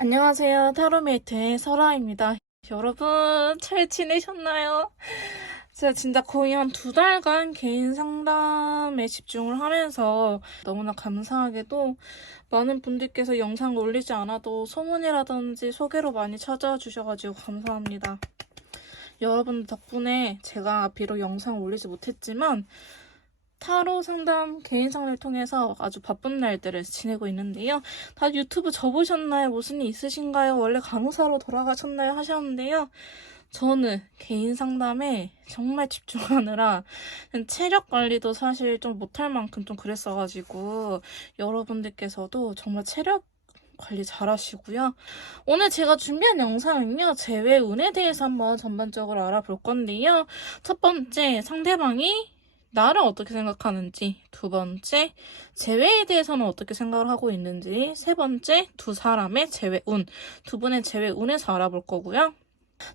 안녕하세요. 타로메이트의 설아입니다. 여러분, 잘 지내셨나요? 제가 진짜 거의 한 2달간 개인 상담에 집중을 하면서 너무나 감사하게도 많은 분들께서 영상을 올리지 않아도 소문이라든지 소개로 많이 찾아와 주셔가지고 감사합니다. 여러분 덕분에 제가 비록 영상을 올리지 못했지만 타로 상담, 개인 상담을 통해서 아주 바쁜 날들을 지내고 있는데요. 다 유튜브 접으셨나요? 무슨 일 있으신가요? 원래 간호사로 돌아가셨나요? 하셨는데요. 저는 개인 상담에 정말 집중하느라 체력 관리도 사실 좀 못할 만큼 좀 그랬어가지고 여러분들께서도 정말 체력 관리 잘 하시고요. 오늘 제가 준비한 영상은요, 재회 운에 대해서 한번 전반적으로 알아볼 건데요. 첫 번째, 상대방이 나를 어떻게 생각하는지, 두 번째, 재회에 대해서는 어떻게 생각을 하고 있는지, 세 번째, 두 사람의 재회 운, 두 분의 재회 운에서 알아볼 거고요.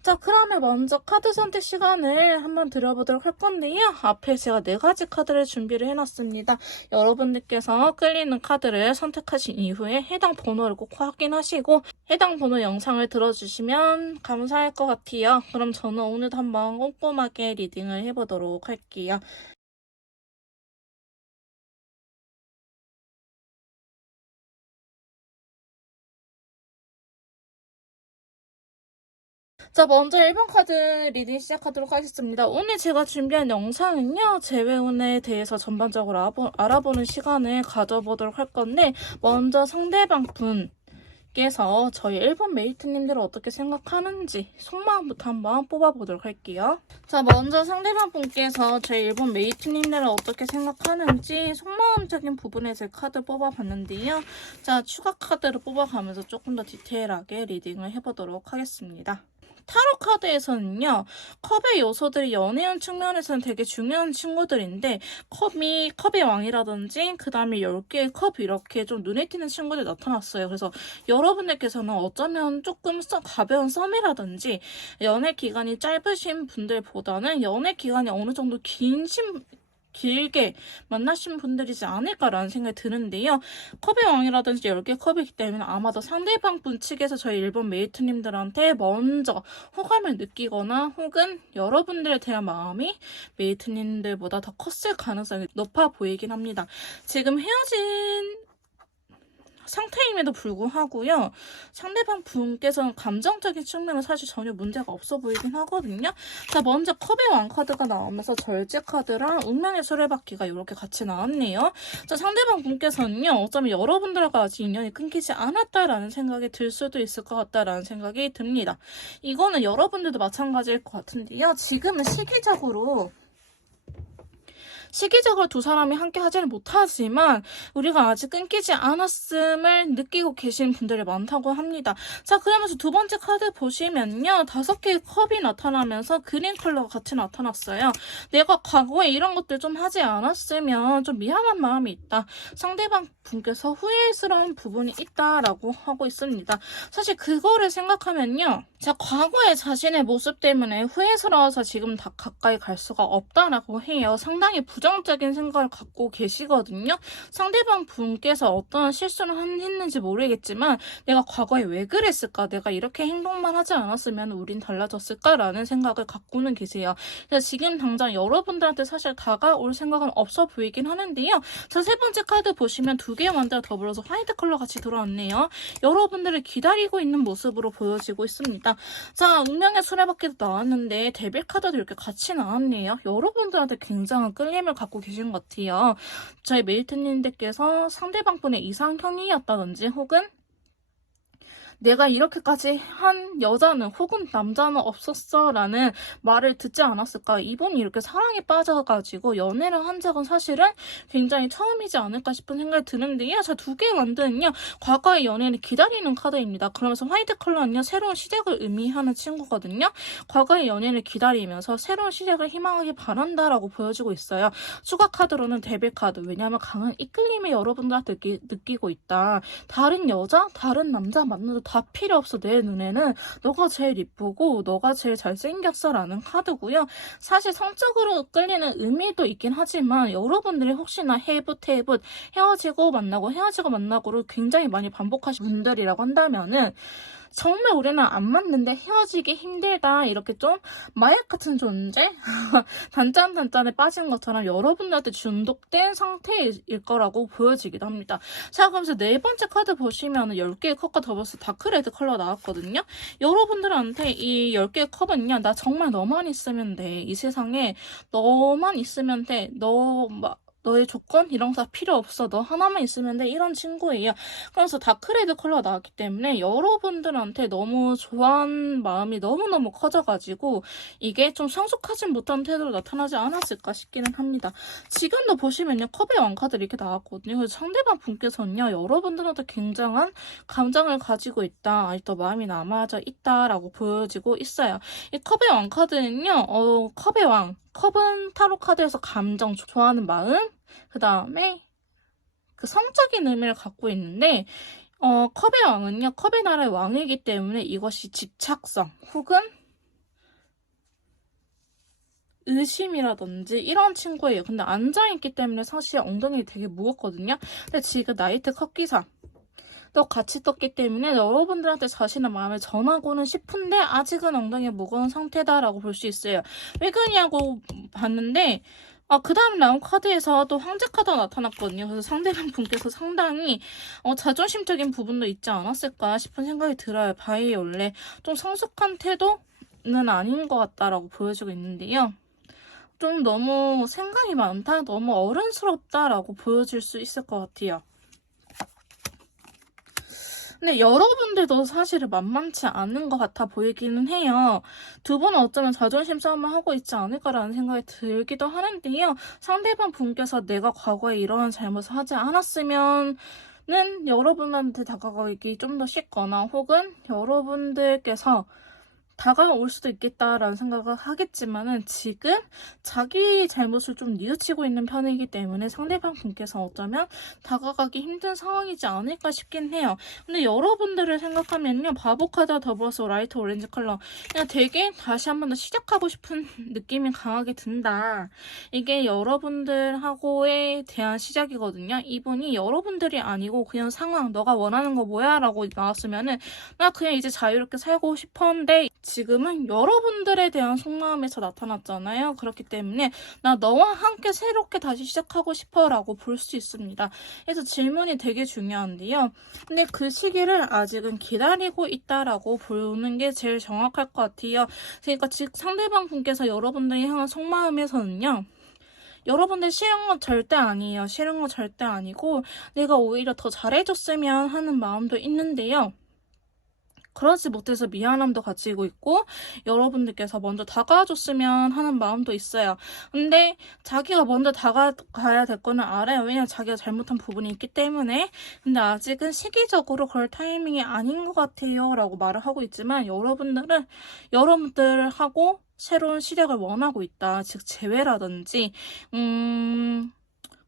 자, 그러면 먼저 카드 선택 시간을 한번 드려보도록 할 건데요. 앞에 제가 4가지 카드를 준비를 해놨습니다. 여러분들께서 끌리는 카드를 선택하신 이후에 해당 번호를 꼭 확인하시고 해당 번호 영상을 들어주시면 감사할 것 같아요. 그럼 저는 오늘도 한번 꼼꼼하게 리딩을 해보도록 할게요. 자, 먼저 1번 카드 리딩 시작하도록 하겠습니다. 오늘 제가 준비한 영상은요, 재회운에 대해서 전반적으로 알아보는 시간을 가져보도록 할 건데, 먼저 상대방 분께서 저희 1번 메이트님들을 어떻게 생각하는지 속마음부터 한번 뽑아보도록 할게요. 자, 먼저 상대방 분께서 저희 1번 메이트님들을 어떻게 생각하는지 속마음적인 부분에서 카드 뽑아봤는데요. 자, 추가 카드를 뽑아가면서 조금 더 디테일하게 리딩을 해보도록 하겠습니다. 타로 카드에서는요, 컵의 요소들이 연애운 측면에서는 되게 중요한 친구들인데, 컵의 왕이라든지, 그 다음에 10개의 컵 이렇게 좀 눈에 띄는 친구들이 나타났어요. 그래서 여러분들께서는 어쩌면 조금 가벼운 썸이라든지, 연애 기간이 짧으신 분들보다는 연애 기간이 어느 정도 길게 만나신 분들이지 않을까라는 생각이 드는데요. 컵의 왕이라든지 10개 컵이기 때문에 아마도 상대방 분 측에서 저희 일본 메이트님들한테 먼저 호감을 느끼거나 혹은 여러분들에 대한 마음이 메이트님들보다 더 컸을 가능성이 높아 보이긴 합니다. 지금 헤어진 상태임에도 불구하고요. 상대방 분께서는 감정적인 측면은 사실 전혀 문제가 없어 보이긴 하거든요. 자, 먼저 컵의 왕 카드가 나오면서 절제 카드랑 운명의 수레바퀴가 이렇게 같이 나왔네요. 자, 상대방 분께서는요. 어쩌면 여러분들과 아직 인연이 끊기지 않았다라는 생각이 들 수도 있을 것 같다라는 생각이 듭니다. 이거는 여러분들도 마찬가지일 것 같은데요. 지금은 시기적으로 두 사람이 함께 하지는 못하지만 우리가 아직 끊기지 않았음을 느끼고 계신 분들이 많다고 합니다. 자, 그러면서 두 번째 카드 보시면요. 5개의 컵이 나타나면서 그린 컬러가 같이 나타났어요. 내가 과거에 이런 것들 좀 하지 않았으면 좀 미안한 마음이 있다. 상대방 분께서 후회스러운 부분이 있다라고 하고 있습니다. 사실 그거를 생각하면요. 자, 과거의 자신의 모습 때문에 후회스러워서 지금 다 가까이 갈 수가 없다라고 해요. 상당히 부정적인 생각을 갖고 계시거든요. 상대방 분께서 어떤 실수를 했는지 모르겠지만 내가 과거에 왜 그랬을까? 내가 이렇게 행동만 하지 않았으면 우린 달라졌을까라는 생각을 갖고는 계세요. 그래서 지금 당장 여러분들한테 사실 다가올 생각은 없어 보이긴 하는데요. 자, 세 번째 카드 보시면 2개 만들어 더불어서 화이트 컬러 같이 들어왔네요. 여러분들을 기다리고 있는 모습으로 보여지고 있습니다. 자, 운명의 수레바퀴도 나왔는데 데빌 카드도 이렇게 같이 나왔네요. 여러분들한테 굉장한 끌림을 갖고 계신 것 같아요. 저희 메이트님들께서 상대방 분의 이상형이었다든지 혹은 내가 이렇게까지 한 여자는 혹은 남자는 없었어 라는 말을 듣지 않았을까. 이분이 이렇게 사랑에 빠져가지고 연애를 한 적은 사실은 굉장히 처음이지 않을까 싶은 생각이 드는데요. 자, 2개 만드는요. 과거의 연애를 기다리는 카드입니다. 그러면서 화이트 컬러는요. 새로운 시작을 의미하는 친구거든요. 과거의 연애를 기다리면서 새로운 시작을 희망하기 바란다라고 보여주고 있어요. 추가 카드로는 데빌 카드. 왜냐하면 강한 이끌림을 여러분들한테 느끼고 있다. 다른 여자, 다른 남자 만나도 다 필요 없어. 내 눈에는 너가 제일 이쁘고 너가 제일 잘생겼어 라는 카드고요. 사실 성적으로 끌리는 의미도 있긴 하지만 여러분들이 혹시나 헤붓 헤어지고 만나고를 굉장히 많이 반복하신 분들이라고 한다면은 정말 우리는 안 맞는데 헤어지기 힘들다 이렇게 좀 마약 같은 존재? 단짠단짠에 빠진 것처럼 여러분들한테 중독된 상태일 거라고 보여지기도 합니다. 자, 그러면서 네 번째 카드 보시면 10개의 컵과 더불어서 다크레드 컬러 나왔거든요. 여러분들한테 이 10개의 컵은요, 나 정말 너만 있으면 돼. 이 세상에 너만 있으면 돼. 너의 조건 이런 거 다 필요 없어. 너 하나만 있으면 돼. 이런 친구예요. 그래서 다크레드 컬러가 나왔기 때문에 여러분들한테 너무 좋아하는 마음이 너무너무 커져가지고 이게 좀 성숙하진 못한 태도로 나타나지 않았을까 싶기는 합니다. 지금도 보시면요. 컵의 왕카드를 이렇게 나왔거든요. 그래서 상대방 분께서는요. 여러분들한테 굉장한 감정을 가지고 있다. 아직도 마음이 남아져 있다라고 보여지고 있어요. 이 컵의 왕카드는요. 컵의 왕. 컵은 타로 카드에서 감정, 좋아하는 마음, 그 다음에 그 성적인 의미를 갖고 있는데, 컵의 왕은요, 컵의 나라의 왕이기 때문에 이것이 집착성 혹은 의심이라든지 이런 친구예요. 근데 앉아있기 때문에 사실 엉덩이 되게 무겁거든요. 근데 지금 나이트 컵기사. 또 같이 떴기 때문에 여러분들한테 자신의 마음을 전하고는 싶은데 아직은 엉덩이가 무거운 상태다라고 볼 수 있어요. 왜 그러냐고 봤는데 그 다음 나온 카드에서 또 황제 카드가 나타났거든요. 그래서 상대방 분께서 상당히 자존심적인 부분도 있지 않았을까 싶은 생각이 들어요. 바이올렛 좀 성숙한 태도는 아닌 것 같다라고 보여주고 있는데요. 좀 너무 생각이 많다, 너무 어른스럽다라고 보여질 수 있을 것 같아요. 근데 여러분들도 사실은 만만치 않은 것 같아 보이기는 해요. 두 분은 어쩌면 자존심 싸움을 하고 있지 않을까라는 생각이 들기도 하는데요. 상대방 분께서 내가 과거에 이러한 잘못을 하지 않았으면 는 여러분한테 다가가기 좀 더 쉽거나 혹은 여러분들께서 다가올 수도 있겠다라는 생각을 하겠지만은 지금 자기 잘못을 좀 뉘우치고 있는 편이기 때문에 상대방 분께서 어쩌면 다가가기 힘든 상황이지 않을까 싶긴 해요. 근데 여러분들을 생각하면요. 바보 카드와 더불어서 라이트 오렌지 컬러 그냥 되게 다시 한 번 더 시작하고 싶은 느낌이 강하게 든다. 이게 여러분들하고에 대한 시작이거든요. 이분이 여러분들이 아니고 그냥 상황 너가 원하는 거 뭐야? 라고 나왔으면은 나 그냥 이제 자유롭게 살고 싶었는데 지금은 여러분들에 대한 속마음에서 나타났잖아요. 그렇기 때문에 나 너와 함께 새롭게 다시 시작하고 싶어 라고 볼 수 있습니다. 그래서 질문이 되게 중요한데요. 근데 그 시기를 아직은 기다리고 있다라고 보는 게 제일 정확할 것 같아요. 그러니까 즉 상대방 분께서 여러분들이 향한 속마음에서는요. 여러분들 싫은 건 절대 아니에요. 싫은 건 절대 아니고 내가 오히려 더 잘해줬으면 하는 마음도 있는데요. 그러지 못해서 미안함도 가지고 있고 여러분들께서 먼저 다가와줬으면 하는 마음도 있어요. 근데 자기가 먼저 다가가야 될 거는 알아요. 왜냐면 자기가 잘못한 부분이 있기 때문에. 근데 아직은 시기적으로 그럴 타이밍이 아닌 것 같아요 라고 말을 하고 있지만 여러분들하고 새로운 시작을 원하고 있다. 즉 재회라든지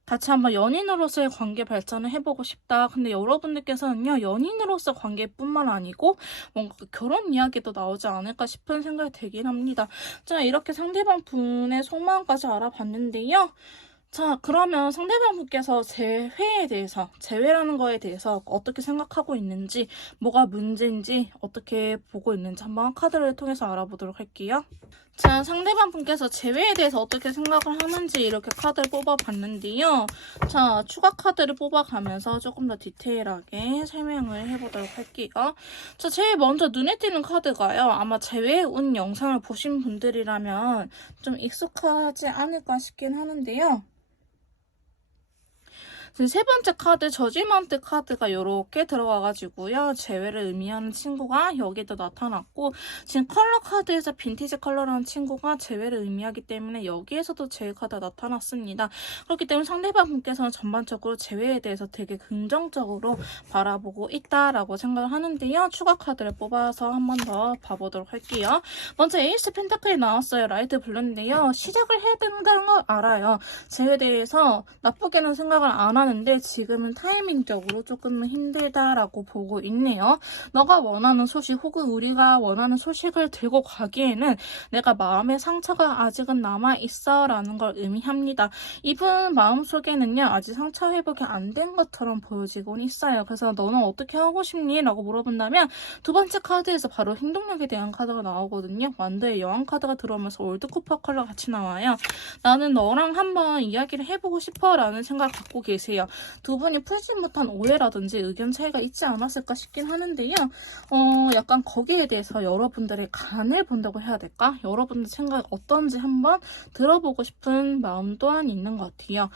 같이 한번 연인으로서의 관계 발전을 해보고 싶다. 근데 여러분들께서는요, 연인으로서 관계뿐만 아니고 뭔가 결혼 이야기도 나오지 않을까 싶은 생각이 들긴 합니다. 자, 이렇게 상대방 분의 속마음까지 알아봤는데요. 자, 그러면 상대방 분께서 재회라는 거에 대해서 어떻게 생각하고 있는지, 뭐가 문제인지, 어떻게 보고 있는지 한번 카드를 통해서 알아보도록 할게요. 자, 상대방 분께서 재회에 대해서 어떻게 생각을 하는지 이렇게 카드를 뽑아봤는데요. 자, 추가 카드를 뽑아가면서 조금 더 디테일하게 설명을 해보도록 할게요. 자, 제일 먼저 눈에 띄는 카드가요. 아마 재회 운 영상을 보신 분들이라면 좀 익숙하지 않을까 싶긴 하는데요. 세 번째 카드 저지먼트 카드가 이렇게 들어와가지고요. 재회를 의미하는 친구가 여기도 나타났고 지금 컬러 카드에서 빈티지 컬러라는 친구가 재회를 의미하기 때문에 여기에서도 재회 카드가 나타났습니다. 그렇기 때문에 상대방 분께서는 전반적으로 재회에 대해서 되게 긍정적으로 바라보고 있다라고 생각을 하는데요. 추가 카드를 뽑아서 한 번 더 봐보도록 할게요. 먼저 에이스 펜타클이 나왔어요. 라이트 블루인데요. 시작을 해야 된다는 걸 알아요. 재회에 대해서 나쁘게는 생각을 안 원하는데 지금은 타이밍적으로 조금은 힘들다라고 보고 있네요. 너가 원하는 소식 혹은 우리가 원하는 소식을 들고 가기에는 내가 마음의 상처가 아직은 남아있어 라는 걸 의미합니다. 이분 마음속에는요 아직 상처 회복이 안 된 것처럼 보여지곤 있어요. 그래서 너는 어떻게 하고 싶니? 라고 물어본다면 두 번째 카드에서 바로 행동력에 대한 카드가 나오거든요. 완도의 여왕 카드가 들어오면서 올드쿠퍼 컬러가 같이 나와요. 나는 너랑 한번 이야기를 해보고 싶어 라는 생각 갖고 계세요. 두 분이 풀지 못한 오해라든지 의견 차이가 있지 않았을까 싶긴 하는데요. 약간 거기에 대해서 여러분들의 간을 본다고 해야 될까? 여러분들 생각이 어떤지 한번 들어보고 싶은 마음 또한 있는 것 같아요.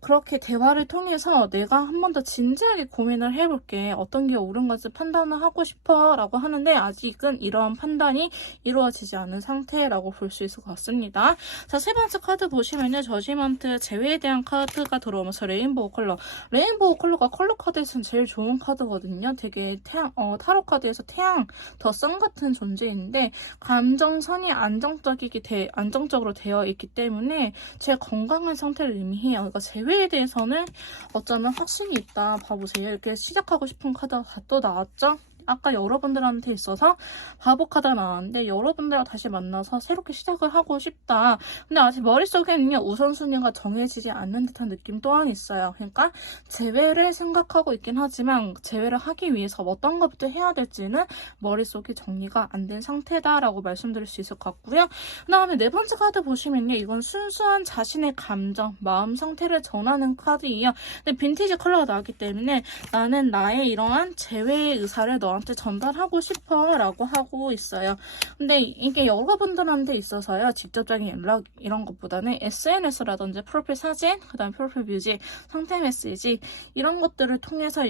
그렇게 대화를 통해서 내가 한 번 더 진지하게 고민을 해볼게. 어떤 게 옳은 건지 판단을 하고 싶어 라고 하는데 아직은 이러한 판단이 이루어지지 않은 상태라고 볼 수 있을 것 같습니다. 자, 세 번째 카드 보시면요. 저지먼트 제외에 대한 카드가 들어오면서 레인보우 컬러. 레인보우 컬러가 컬러 카드에서는 제일 좋은 카드거든요. 되게 타로 카드에서 태양, 더 선 같은 존재인데 감정선이 안정적으로 되어 있기 때문에 제 건강한 상태를 의미해요. 그러니까 재회에 대해서는 어쩌면 확신이 있다. 봐보세요. 이렇게 시작하고 싶은 카드가 또 나왔죠? 아까 여러분들한테 있어서 바보 카드가 나왔는데 여러분들과 다시 만나서 새롭게 시작을 하고 싶다. 근데 아직 머릿속에는요 우선순위가 정해지지 않는 듯한 느낌 또한 있어요. 그러니까 재회를 생각하고 있긴 하지만 재회를 하기 위해서 어떤 것부터 해야 될지는 머릿속이 정리가 안 된 상태다라고 말씀드릴 수 있을 것 같고요. 그 다음에 네 번째 카드 보시면요. 이건 순수한 자신의 감정, 마음 상태를 전하는 카드예요. 근데 빈티지 컬러가 나왔기 때문에 나는 나의 이러한 재회의 의사를 너한테 전달하고 싶어 라고 하고 있어요. 근데 이게 여러분들한테 있어서요 직접적인 연락 이런 것보다는 SNS라든지 프로필 사진, 그 다음에 프로필 뮤직, 상태 메시지 이런 것들을 통해서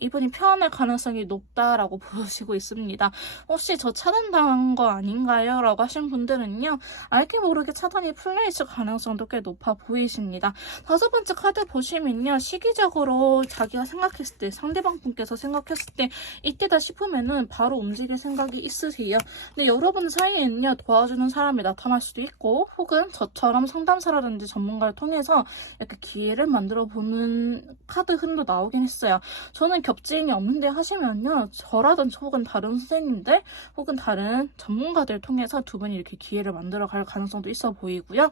이분이 표현할 가능성이 높다라고 보시고 있습니다. 혹시 저 차단당한 거 아닌가요? 라고 하신 분들은요 알게 모르게 차단이 풀려있을 가능성도 꽤 높아 보이십니다. 다섯 번째 카드 보시면요 시기적으로 자기가 생각했을 때 상대방 분께서 생각했을 때 이때다 싶으면은 바로 움직일 생각이 있으세요. 근데 여러분 사이에는요 도와주는 사람이 나타날 수도 있고 혹은 저처럼 상담사라든지 전문가를 통해서 이렇게 기회를 만들어 보는 카드 흔도 나오긴 했어요. 저는 겹지인이 없는데 하시면요 저라든지 혹은 다른 선생님들 혹은 다른 전문가들 통해서 두 분이 이렇게 기회를 만들어 갈 가능성도 있어 보이고요.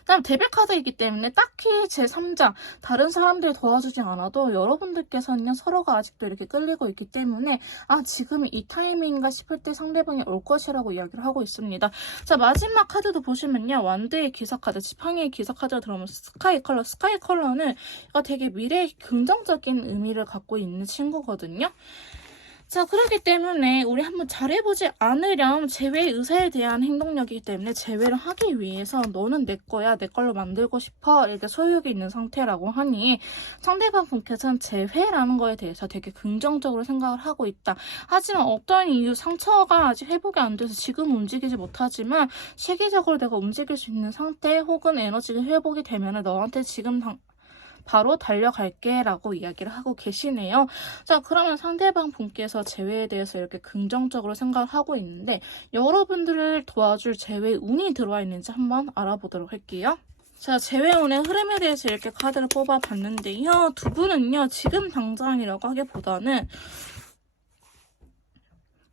그다음 데빌 카드이기 때문에 딱히 제3자 다른 사람들이 도와주지 않아도 여러분들께서는 서로가 아직도 이렇게 끌리고 있기 때문에 지금이 이 타이밍인가 싶을 때 상대방이 올 것이라고 이야기를 하고 있습니다. 자, 마지막 카드도 보시면요. 완드의 기사 카드, 지팡이의 기사 카드가 들어오면서 스카이 컬러. 스카이 컬러는 되게 미래의 긍정적인 의미를 갖고 있는 친구거든요. 자, 그렇기 때문에 우리 한번 잘해보지 않으렴 재회 의사에 대한 행동력이기 때문에 재회를 하기 위해서 너는 내 거야, 내 걸로 만들고 싶어 이렇게 소유욕이 있는 상태라고 하니 상대방 분께서는 재회라는 거에 대해서 되게 긍정적으로 생각을 하고 있다. 하지만 어떤 이유 상처가 아직 회복이 안 돼서 지금 움직이지 못하지만 시기적으로 내가 움직일 수 있는 상태 혹은 에너지가 회복이 되면 너한테 지금 바로 달려갈게 라고 이야기를 하고 계시네요. 자, 그러면 상대방 분께서 재회에 대해서 이렇게 긍정적으로 생각을 하고 있는데 여러분들을 도와줄 재회 운이 들어와 있는지 한번 알아보도록 할게요. 자, 재회운의 흐름에 대해서 이렇게 카드를 뽑아봤는데요. 두 분은요, 지금 당장이라고 하기보다는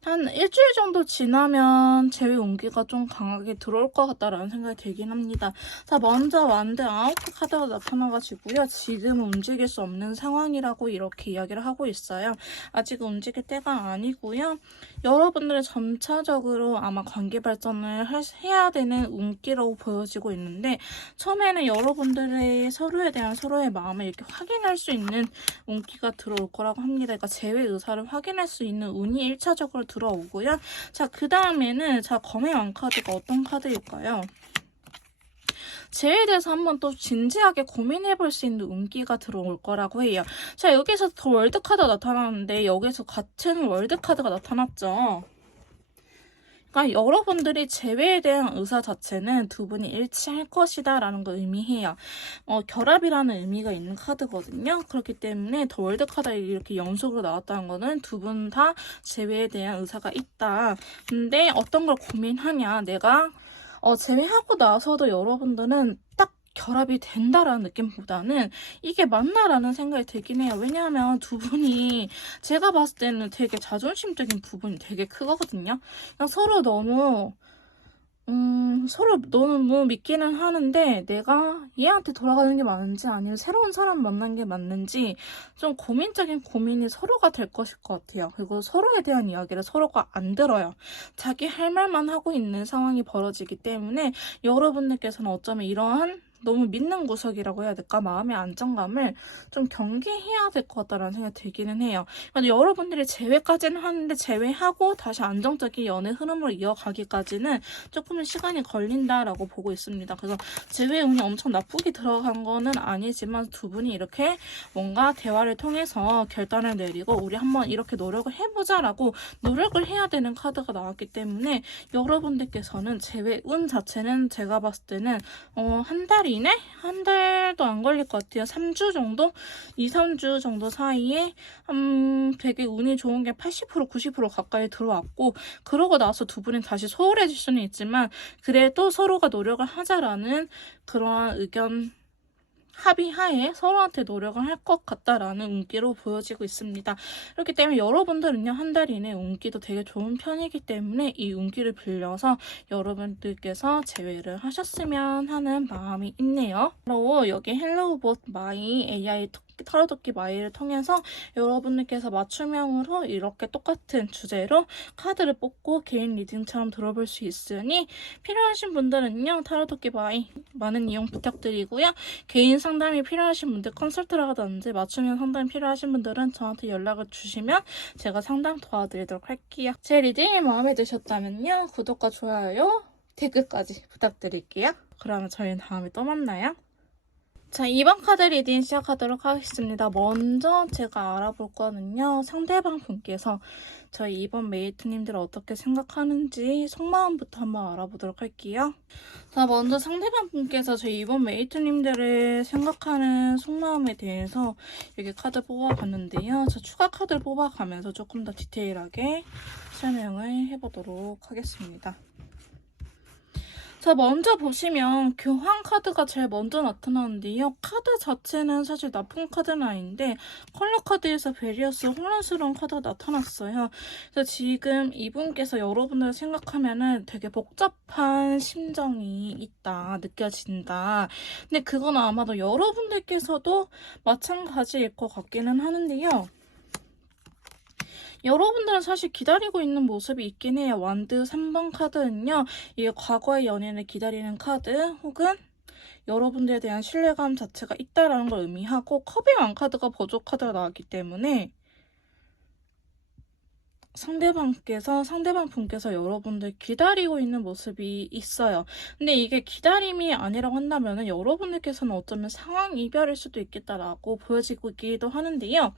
한 일주일 정도 지나면 재회 온기가 좀 강하게 들어올 것 같다라는 생각이 들긴 합니다. 자, 먼저 완드 아웃 카드가 나타나가지고요. 지금 움직일 수 없는 상황이라고 이렇게 이야기를 하고 있어요. 아직 움직일 때가 아니고요. 여러분들은 점차적으로 아마 관계 발전을 해야 되는 운기라고 보여지고 있는데 처음에는 여러분들의 서로에 대한 서로의 마음을 이렇게 확인할 수 있는 운기가 들어올 거라고 합니다. 그러니까 재회 의사를 확인할 수 있는 운이 1차적으로 들어오고요. 자, 그 다음에는 검의 왕 카드가 어떤 카드일까요? 재회에 대해서 한번 또 진지하게 고민해볼 수 있는 운기가 들어올 거라고 해요. 자, 여기서 더 월드 카드가 나타나는데 여기서 같은 월드 카드가 나타났죠. 그러니까 여러분들이 재회에 대한 의사 자체는 두 분이 일치할 것이다 라는 걸 의미해요. 결합이라는 의미가 있는 카드거든요. 그렇기 때문에 더 월드 카드가 이렇게 연속으로 나왔다는 거는 두 분 다 재회에 대한 의사가 있다. 근데 어떤 걸 고민하냐. 내가 제외하고 나서도 여러분들은 딱 결합이 된다라는 느낌보다는 이게 맞나라는 생각이 들긴 해요. 왜냐하면 두 분이 제가 봤을 때는 되게 자존심적인 부분이 되게 크거든요. 그냥 서로 너무 믿기는 하는데 내가 얘한테 돌아가는 게 맞는지 아니면 새로운 사람 만난 게 맞는지 좀 고민적인 고민이 서로가 될 것일 것 같아요. 그리고 서로에 대한 이야기를 서로가 안 들어요. 자기 할 말만 하고 있는 상황이 벌어지기 때문에 여러분들께서는 어쩌면 이러한 너무 믿는 구석이라고 해야 될까? 마음의 안정감을 좀 경계해야 될 것 같다라는 생각이 들기는 해요. 근데 여러분들이 제외까지는 하는데 제외하고 다시 안정적인 연애 흐름으로 이어가기까지는 조금은 시간이 걸린다라고 보고 있습니다. 그래서 제외 운이 엄청 나쁘게 들어간 거는 아니지만 두 분이 이렇게 뭔가 대화를 통해서 결단을 내리고 우리 한번 이렇게 노력을 해보자라고 노력을 해야 되는 카드가 나왔기 때문에 여러분들께서는 제외 운 자체는 제가 봤을 때는 한 달 이내? 한 달도 안 걸릴 것 같아요. 3주 정도? 2, 3주 정도 사이에 되게 운이 좋은 게 80%, 90% 가까이 들어왔고 그러고 나서 두 분이 다시 소홀해질 수는 있지만 그래도 서로가 노력을 하자라는 그러한 의견 합의하에 서로한테 노력을 할 것 같다라는 운기로 보여지고 있습니다. 그렇기 때문에 여러분들은요, 한 달 이내 운기도 되게 좋은 편이기 때문에 이 운기를 빌려서 여러분들께서 제외를 하셨으면 하는 마음이 있네요. 바로 여기 헬로우봇 마이 AI 타로토끼 마이를 통해서 여러분들께서 맞춤형으로 이렇게 똑같은 주제로 카드를 뽑고 개인 리딩처럼 들어볼 수 있으니 필요하신 분들은요, 타로토끼 마이 많은 이용 부탁드리고요. 개인 상담이 필요하신 분들 컨설트라든지 맞춤형 상담이 필요하신 분들은 저한테 연락을 주시면 제가 상담 도와드리도록 할게요. 제 리딩이 마음에 드셨다면요, 구독과 좋아요, 댓글까지 부탁드릴게요. 그러면 저희는 다음에 또 만나요. 자, 이번 카드 리딩 시작하도록 하겠습니다. 먼저 제가 알아볼 거는요, 상대방 분께서 저희 이번 메이트님들 어떻게 생각하는지 속마음부터 한번 알아보도록 할게요. 자, 먼저 상대방 분께서 저희 이번 메이트님들을 생각하는 속마음에 대해서 여기 카드 뽑아봤는데요. 저 추가 카드를 뽑아가면서 조금 더 디테일하게 설명을 해보도록 하겠습니다. 자, 먼저 보시면 교황 카드가 제일 먼저 나타나는데요. 카드 자체는 사실 나쁜 카드는 아닌데 컬러 카드에서 베리어스 혼란스러운 카드가 나타났어요. 그래서 지금 이분께서 여러분을 생각하면은 되게 복잡한 심정이 있다, 느껴진다. 근데 그건 아마도 여러분들께서도 마찬가지일 것 같기는 하는데요. 여러분들은 사실 기다리고 있는 모습이 있긴 해요. 완드 3번 카드는요, 이게 과거의 연인을 기다리는 카드 혹은 여러분들에 대한 신뢰감 자체가 있다라는 걸 의미하고 컵의 왕 카드가 보조 카드가 나왔기 때문에 상대방 분께서 여러분들 기다리고 있는 모습이 있어요. 근데 이게 기다림이 아니라고 한다면 여러분들께서는 어쩌면 상황 이별일 수도 있겠다라고 보여지기도 하는데요.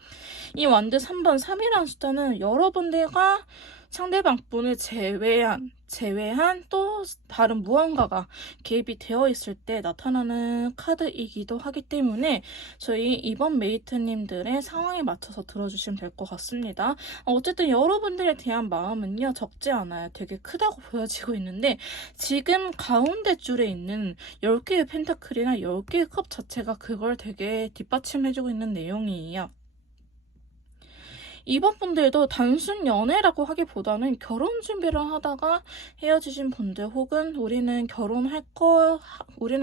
이 완드 3번 3이라는 숫자는 여러분들과 상대방 분을 제외한 또 다른 무언가가 개입이 되어 있을 때 나타나는 카드이기도 하기 때문에 저희 이번 메이트님들의 상황에 맞춰서 들어주시면 될 것 같습니다. 어쨌든 여러분들에 대한 마음은요, 적지 않아요. 되게 크다고 보여지고 있는데 지금 가운데 줄에 있는 10개의 펜타클이나 10개의 컵 자체가 그걸 되게 뒷받침해주고 있는 내용이에요. 이번 분들도 단순 연애라고 하기보다는 결혼 준비를 하다가 헤어지신 분들 혹은 우리는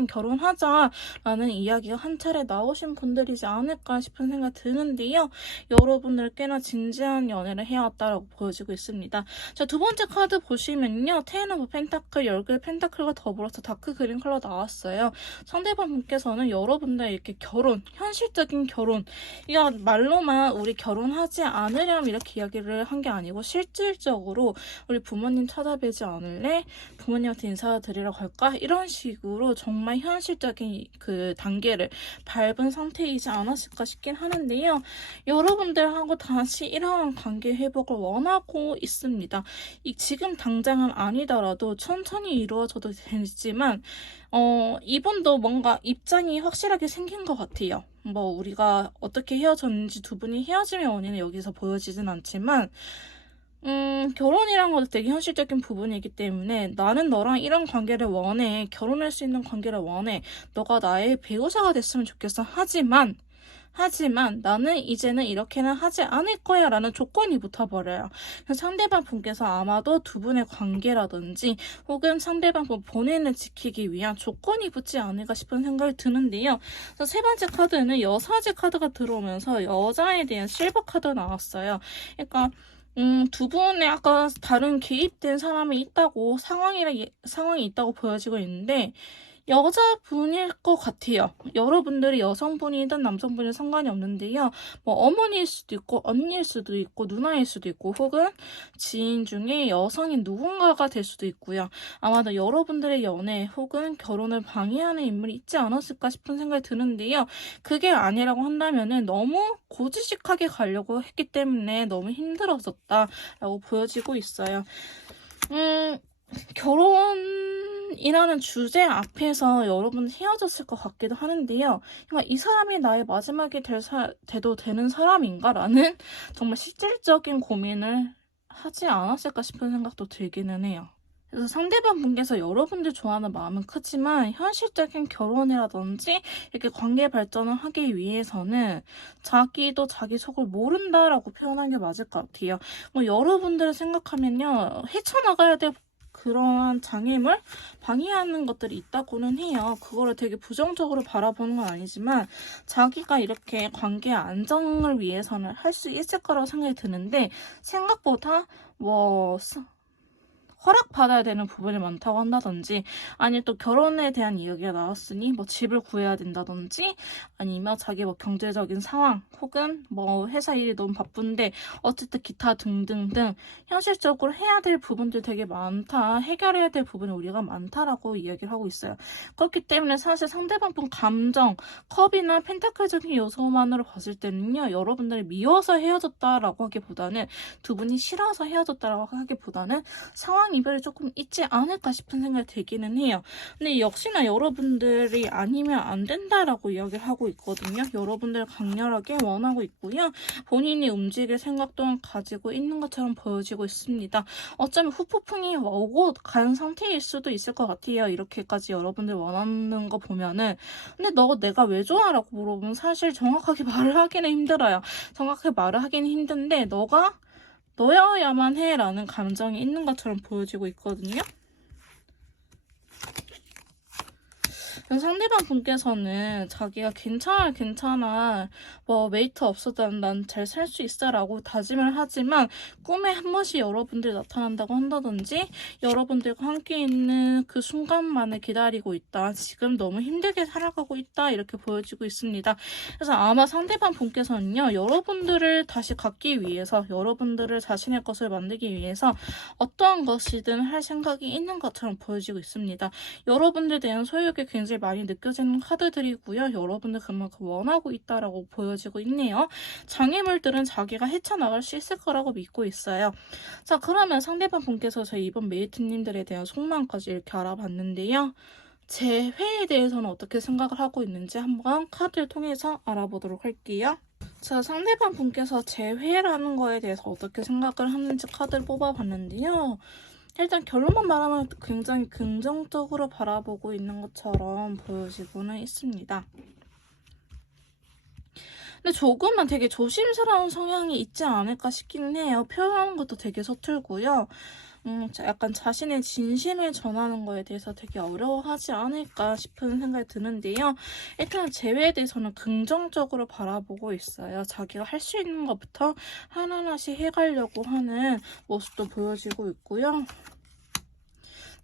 결혼하자라는 이야기가 한 차례 나오신 분들이지 않을까 싶은 생각이 드는데요. 여러분들 꽤나 진지한 연애를 해왔다라고 보여지고 있습니다. 자, 두 번째 카드 보시면요. 텐 오브 펜타클, 10개의 펜타클과 더불어서 다크 그린 컬러 나왔어요. 상대방 분께서는 여러분들 이렇게 현실적인 결혼, 이거 말로만 우리 결혼하지 않으렴 이렇게 이야기를 한 게 아니고 실질적으로 우리 부모님 찾아뵈지 않을래? 부모님한테 인사드리러 갈까? 이런 식으로 정말 현실적인 그 단계를 밟은 상태이지 않았을까 싶긴 하는데요. 여러분들하고 다시 이러한 관계 회복을 원하고 있습니다. 지금 당장은 아니더라도 천천히 이루어져도 되지만 이분도 뭔가 입장이 확실하게 생긴 것 같아요. 뭐 우리가 어떻게 헤어졌는지 두 분이 헤어짐의 원인은 여기서 보여지진 않지만 결혼이란 것도 되게 현실적인 부분이기 때문에 나는 너랑 이런 관계를 원해. 결혼할 수 있는 관계를 원해. 너가 나의 배우자가 됐으면 좋겠어. 하지만 나는 이제는 이렇게는 하지 않을 거야 라는 조건이 붙어버려요. 그래서 상대방 분께서 아마도 두 분의 관계라든지 혹은 상대방 분 본인을 지키기 위한 조건이 붙지 않을까 싶은 생각이 드는데요. 그래서 세 번째 카드는 여사제 카드가 들어오면서 여자에 대한 실버 카드가 나왔어요. 그러니까 두 분의 아까 다른 개입된 사람이 있다고 상황이 있다고 보여지고 있는데 여자분일 것 같아요. 여러분들이 여성분이든 남성분이든 상관이 없는데요. 뭐 어머니일 수도 있고 언니일 수도 있고 누나일 수도 있고 혹은 지인 중에 여성인 누군가가 될 수도 있고요. 아마도 여러분들의 연애 혹은 결혼을 방해하는 인물이 있지 않았을까 싶은 생각이 드는데요. 그게 아니라고 한다면은 너무 고지식하게 가려고 했기 때문에 너무 힘들었었다라고 보여지고 있어요. 결혼이라는 주제 앞에서 여러분 헤어졌을 것 같기도 하는데요. 그러니까 이 사람이 나의 마지막이 돼도 되는 사람인가라는 정말 실질적인 고민을 하지 않았을까 싶은 생각도 들기는 해요. 그래서 상대방 분께서 여러분들 좋아하는 마음은 크지만 현실적인 결혼이라든지 이렇게 관계 발전을 하기 위해서는 자기도 자기 속을 모른다라고 표현하는 게 맞을 것 같아요. 뭐 여러분들을 생각하면요. 헤쳐나가야 될 그러한 장애물 방해하는 것들이 있다고는 해요. 그거를 되게 부정적으로 바라보는 건 아니지만 자기가 이렇게 관계 안정을 위해서는 할 수 있을 거라고 생각이 드는데 생각보다 뭐 허락받아야 되는 부분이 많다고 한다든지 아니 또 결혼에 대한 이야기가 나왔으니 뭐 집을 구해야 된다든지 아니면 자기 뭐 경제적인 상황 혹은 뭐 회사 일이 너무 바쁜데 어쨌든 기타 등등등 현실적으로 해야 될 부분들 되게 많다. 해결해야 될 부분이 우리가 많다라고 이야기를 하고 있어요. 그렇기 때문에 사실 상대방 분 감정, 컵이나 펜타클적인 요소만으로 봤을 때는요. 여러분들이 미워서 헤어졌다라고 하기보다는 두 분이 싫어서 헤어졌다라고 하기보다는 상황 이별이 조금 있지 않을까 싶은 생각이 들기는 해요. 근데 역시나 여러분들이 아니면 안 된다라고 이야기를 하고 있거든요. 여러분들 강렬하게 원하고 있고요. 본인이 움직일 생각도 가지고 있는 것처럼 보여지고 있습니다. 어쩌면 후폭풍이 오고 간 상태일 수도 있을 것 같아요. 이렇게까지 여러분들 원하는 거 보면은. 근데 너 내가 왜 좋아라고 물어보면 사실 정확하게 말을 하기는 힘들어요. 정확하게 말을 하기는 힘든데 너가 너여야만 해라는 감정이 있는 것처럼 보여지고 있거든요. 상대방 분께서는 자기가 괜찮아 뭐 메이트 없어도 난 잘 살 수 있어 라고 다짐을 하지만 꿈에 한 번씩 여러분들이 나타난다고 한다든지 여러분들과 함께 있는 그 순간만을 기다리고 있다. 지금 너무 힘들게 살아가고 있다. 이렇게 보여지고 있습니다. 그래서 아마 상대방 분께서는요. 여러분들을 다시 갖기 위해서 여러분들을 자신의 것을 만들기 위해서 어떠한 것이든 할 생각이 있는 것처럼 보여지고 있습니다. 여러분들에 대한 소유욕이 굉장히 많이 느껴지는 카드들이고요. 여러분들 그만큼 원하고 있다라고 보여지고 있네요. 장애물들은 자기가 헤쳐나갈 수 있을 거라고 믿고 있어요. 자, 그러면 상대방 분께서 저희 이번 메이트님들에 대한 속마음까지 이렇게 알아봤는데요. 제 회에 대해서는 어떻게 생각을 하고 있는지 한번 카드를 통해서 알아보도록 할게요. 자, 상대방 분께서 제 회라는 거에 대해서 어떻게 생각을 하는지 카드를 뽑아봤는데요. 일단 결론만 말하면 굉장히 긍정적으로 바라보고 있는 것처럼 보여지고는 있습니다. 근데 조금은 되게 조심스러운 성향이 있지 않을까 싶기는 해요. 표현하는 것도 되게 서툴고요. 약간 자신의 진심을 전하는 거에 대해서 되게 어려워하지 않을까 싶은 생각이 드는데요. 일단 재회에 대해서는 긍정적으로 바라보고 있어요. 자기가 할 수 있는 것부터 하나하나씩 해가려고 하는 모습도 보여지고 있고요.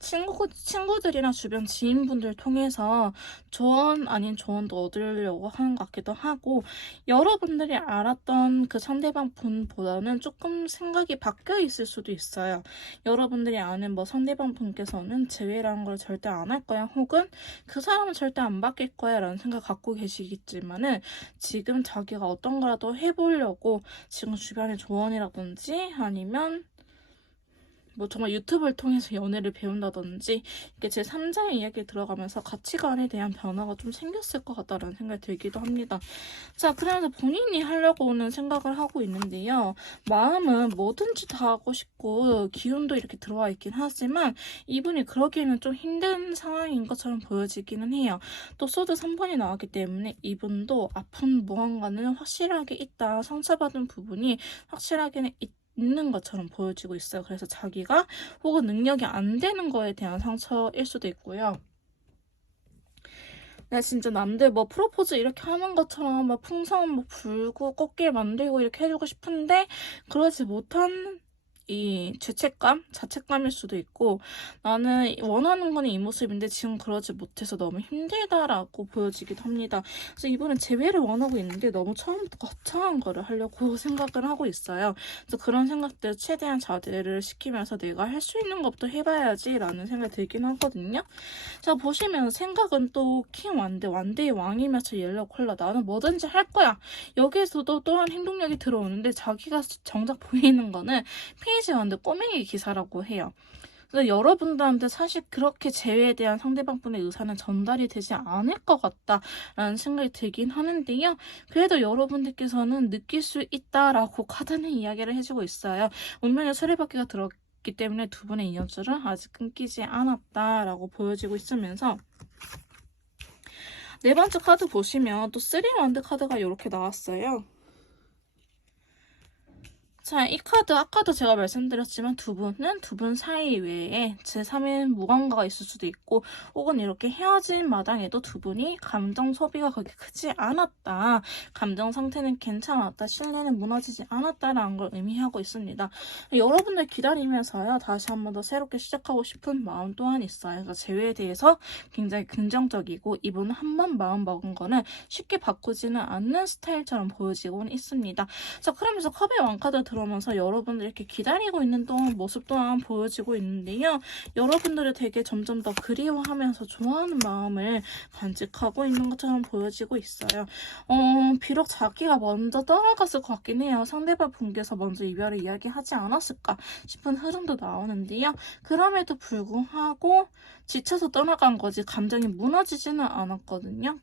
친구들이나 주변 지인분들 통해서 조언 아닌 조언도 얻으려고 하는 것 같기도 하고 여러분들이 알았던 그 상대방 분보다는 조금 생각이 바뀌어 있을 수도 있어요. 여러분들이 아는 뭐 상대방 분께서는 재회라는 걸 절대 안 할 거야 혹은 그 사람은 절대 안 바뀔 거야 라는 생각 갖고 계시겠지만은 지금 자기가 어떤 거라도 해보려고 지금 주변의 조언이라든지 아니면 뭐 정말 유튜브를 통해서 연애를 배운다든지 이게 제 3자의 이야기에 들어가면서 가치관에 대한 변화가 좀 생겼을 것 같다라는 생각이 들기도 합니다. 자, 그러면서 본인이 하려고는 생각을 하고 있는데요. 마음은 뭐든지 다 하고 싶고 기운도 이렇게 들어와 있긴 하지만 이분이 그러기에는 좀 힘든 상황인 것처럼 보여지기는 해요. 또 소드 3번이 나왔기 때문에 이분도 아픈 무언가는 확실하게 있다. 상처받은 부분이 확실하게는 있는 것처럼 보여지고 있어요. 그래서 자기가 혹은 능력이 안 되는 거에 대한 상처일 수도 있고요. 내가 진짜 남들 뭐 프로포즈 이렇게 하는 것처럼 막 풍선 뭐 불고 꽃길 만들고 이렇게 해주고 싶은데 그러지 못한 이 죄책감, 자책감일 수도 있고 나는 원하는 건 이 모습인데 지금 그러지 못해서 너무 힘들다라고 보여지기도 합니다. 그래서 이분은 재회를 원하고 있는데 너무 처음부터 거창한 거를 하려고 생각을 하고 있어요. 그래서 그런 생각들 최대한 자제를 시키면서 내가 할 수 있는 것부터 해봐야지라는 생각이 들긴 하거든요. 자, 보시면 생각은 또 킹 완대, 완대의 왕이면서 옐로우 컬러 나는 뭐든지 할 거야. 여기에서도 또한 행동력이 들어오는데 자기가 정작 보이는 거는 페이지 완대 꼬맹이 기사라고 해요. 그래서 여러분들한테 사실 그렇게 재회에 대한 상대방분의 의사는 전달이 되지 않을 것 같다라는 생각이 들긴 하는데요. 그래도 여러분들께서는 느낄 수 있다라고 카드는 이야기를 해주고 있어요. 운명의 수레바퀴가 들었기 때문에 두 분의 인연줄은 아직 끊기지 않았다라고 보여지고 있으면서 네 번째 카드 보시면 또 3원드 카드가 이렇게 나왔어요. 자, 이 카드 아까도 제가 말씀드렸지만 두 분은 두 분 사이 외에 제3의 무언가가 있을 수도 있고 혹은 이렇게 헤어진 마당에도 두 분이 감정 소비가 그렇게 크지 않았다. 감정 상태는 괜찮았다. 신뢰는 무너지지 않았다라는 걸 의미하고 있습니다. 여러분들 기다리면서요. 다시 한 번 더 새롭게 시작하고 싶은 마음 또한 있어요. 그러니까 재회에 대해서 굉장히 긍정적이고 이분은 한 번 마음 먹은 거는 쉽게 바꾸지는 않는 스타일처럼 보여지고는 있습니다. 자, 그러면서 컵의 왕카드 들어오면서 여러분들 이렇게 기다리고 있는 동안 모습 또한 보여지고 있는데요. 여러분들을 되게 점점 더 그리워하면서 좋아하는 마음을 간직하고 있는 것처럼 보여지고 있어요. 비록 자기가 먼저 떠나갔을 것 같긴 해요. 상대방 분께서 먼저 이별을 이야기하지 않았을까 싶은 흐름도 나오는데요. 그럼에도 불구하고 지쳐서 떠나간 거지 감정이 무너지지는 않았거든요.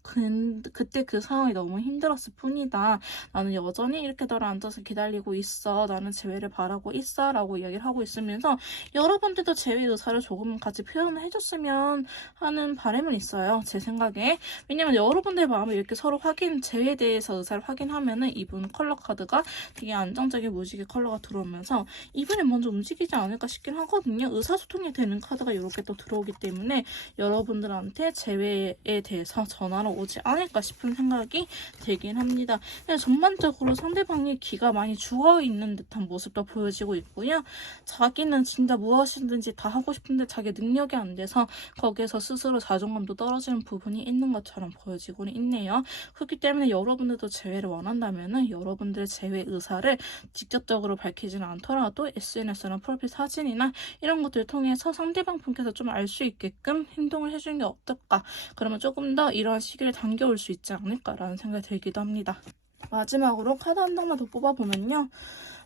그때 그 상황이 너무 힘들었을 뿐이다. 나는 여전히 이렇게 너를 앉아서 기다리고 있어. 나는 재회를 바라고 있어. 라고 이야기를 하고 있으면서 여러분들도 재회 의사를 조금 같이 표현을 해줬으면 하는 바람은 있어요. 제 생각에. 왜냐면 여러분들의 마음을 이렇게 서로 재회에 대해서 의사를 확인하면은 이분 컬러 카드가 되게 안정적인 무지개 컬러가 들어오면서 이분이 먼저 움직이지 않을까 싶긴 하거든요. 의사소통이 되는 카드가 이렇게 또 들어오기 때문에 여러분들한테 재회에 대해서 전화로 오지 않을까 싶은 생각이 들긴 합니다. 전반적으로 상대방이 기가 많이 죽어있는 듯한 모습도 보여지고 있고요. 자기는 진짜 무엇이든지 다 하고 싶은데 자기 능력이 안 돼서 거기에서 스스로 자존감도 떨어지는 부분이 있는 것처럼 보여지고는 있네요. 그렇기 때문에 여러분들도 재회를 원한다면 여러분들의 재회 의사를 직접적으로 밝히지는 않더라도 SNS나 프로필 사진이나 이런 것들을 통해서 상대방 분께서 좀 알 수 있게끔 행동을 해주는 게 어떨까. 그러면 조금 더 이러한 시기를 당겨올 수 있지 않을까라는 생각이 들기도 합니다. 마지막으로 카드 한 장만 더 뽑아보면요.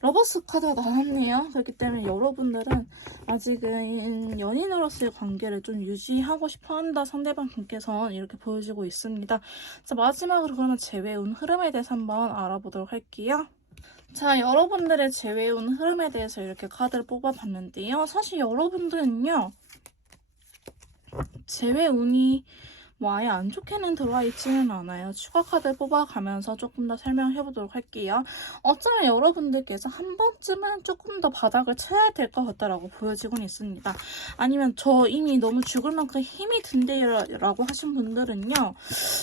러버스 카드가 나왔네요. 그렇기 때문에 여러분들은 아직은 연인으로서의 관계를 좀 유지하고 싶어한다. 상대방 분께서는 이렇게 보여지고 있습니다. 자, 마지막으로 그러면 재회운 흐름에 대해서 한번 알아보도록 할게요. 자, 여러분들의 재회운 흐름에 대해서 이렇게 카드를 뽑아봤는데요. 사실 여러분들은요. 재회운이 뭐 아예 안 좋게는 들어와 있지는 않아요. 추가 카드 뽑아가면서 조금 더 설명해보도록 할게요. 어쩌면 여러분들께서 한 번쯤은 조금 더 바닥을 쳐야 될 것 같다라고 보여지곤 있습니다. 아니면 저 이미 너무 죽을 만큼 힘이 든대요라고 하신 분들은요.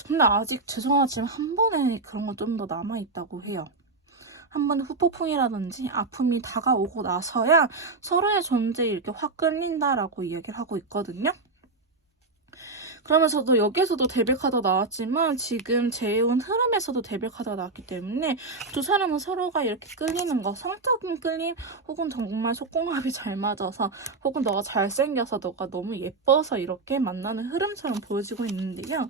근데 아직 죄송하지만 한 번에 그런 거 좀 더 남아있다고 해요. 한 번 후폭풍이라든지 아픔이 다가오고 나서야 서로의 존재에 이렇게 확 끌린다라고 이야기를 하고 있거든요. 그러면서도 여기에서도 데빌 카드 나왔지만 지금 재운 흐름에서도 데빌 카드가 나왔기 때문에 두 사람은 서로가 이렇게 끌리는 거, 성적인 끌림 혹은 정말 속궁합이 잘 맞아서 혹은 너가 잘생겨서 너가 너무 예뻐서 이렇게 만나는 흐름처럼 보여지고 있는데요.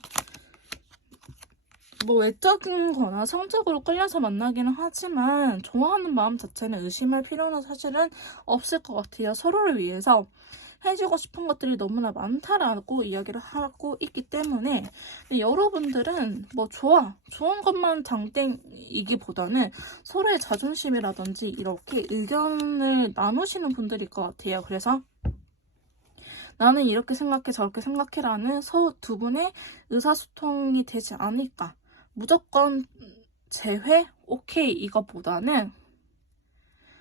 뭐 외적인 거나 성적으로 끌려서 만나기는 하지만 좋아하는 마음 자체는 의심할 필요는 사실은 없을 것 같아요. 서로를 위해서 해주고 싶은 것들이 너무나 많다라고 이야기를 하고 있기 때문에 근데 여러분들은 뭐 좋은 것만 장땡이기보다는 서로의 자존심이라든지 이렇게 의견을 나누시는 분들일 것 같아요. 그래서 나는 이렇게 생각해 저렇게 생각해라는 두 분의 의사소통이 되지 않을까. 무조건 제회? 오케이 이거보다는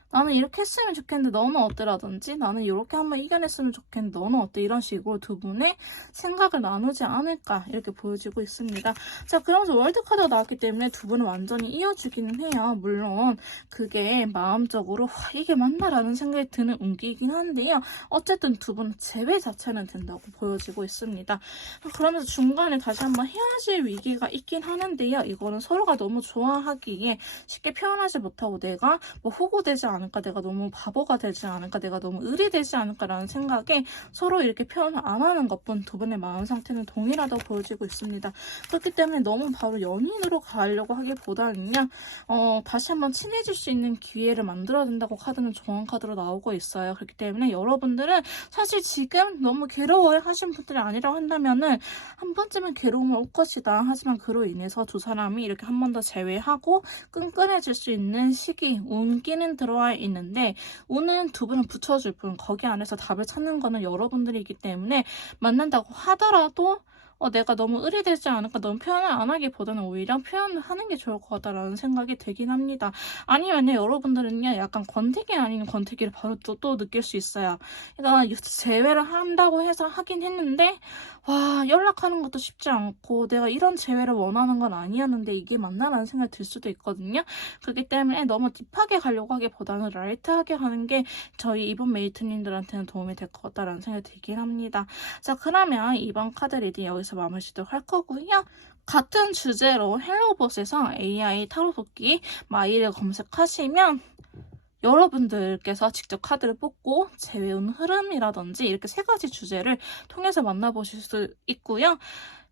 나는 이렇게 했으면 좋겠는데 너는 어때라든지 나는 이렇게 한번 이겨냈으면 좋겠는데 너는 어때 이런 식으로 두 분의 생각을 나누지 않을까 이렇게 보여지고 있습니다. 자, 그러면서 월드카드가 나왔기 때문에 두 분은 완전히 이어주기는 해요. 물론 그게 마음적으로 와, 이게 맞나라는 생각이 드는 운기이긴 한데요. 어쨌든 두 분 재회 자체는 된다고 보여지고 있습니다. 그러면서 중간에 다시 한번 헤어질 위기가 있긴 하는데요. 이거는 서로가 너무 좋아하기에 쉽게 표현하지 못하고 내가 뭐 호구되지 않을까, 내가 너무 바보가 되지 않을까, 내가 너무 의리되지 않을까라는 생각에 서로 이렇게 표현을 안 하는 것뿐 두 분의 마음 상태는 동일하다고 보여지고 있습니다. 그렇기 때문에 너무 바로 연인으로 가려고 하기보다는요, 다시 한번 친해질 수 있는 기회를 만들어야 된다고 카드는 정한 카드로 나오고 있어요. 그렇기 때문에 여러분들은 사실 지금 너무 괴로워해 하신 분들이 아니라고 한다면은 한 번쯤은 괴로움을 올 것이다. 하지만 그로 인해서 두 사람이 이렇게 한 번 더 재회하고 끈끈해질 수 있는 시기, 운기는 들어와 있는데 운은 두 분을 붙여줄 뿐 거기 안에서 답을 찾는 거는 여러분들이기 때문에 만난다고 하더라도 내가 너무 의리되지 않을까 너무 표현을 안 하기보다는 오히려 표현을 하는 게 좋을 것 같다라는 생각이 들긴 합니다. 아니면요 여러분들은요 약간 권태기 아닌 권태기를 바로 또 느낄 수 있어요. 그러니까 재회를 한다고 해서 하긴 했는데 와 연락하는 것도 쉽지 않고 내가 이런 재회를 원하는 건 아니었는데 이게 맞나라는 생각이 들 수도 있거든요. 그렇기 때문에 너무 딥하게 가려고 하기보다는 라이트하게 하는 게 저희 이번 메이트님들한테는 도움이 될 것 같다라는 생각이 들긴 합니다. 자, 그러면 이번 카드 리딩 여기서 마무리 짓도록 할 거고요. 같은 주제로 헬로봇에서 AI 타로 돕기 마이를 검색하시면 여러분들께서 직접 카드를 뽑고 재회운 흐름이라든지 이렇게 세 가지 주제를 통해서 만나보실 수 있고요.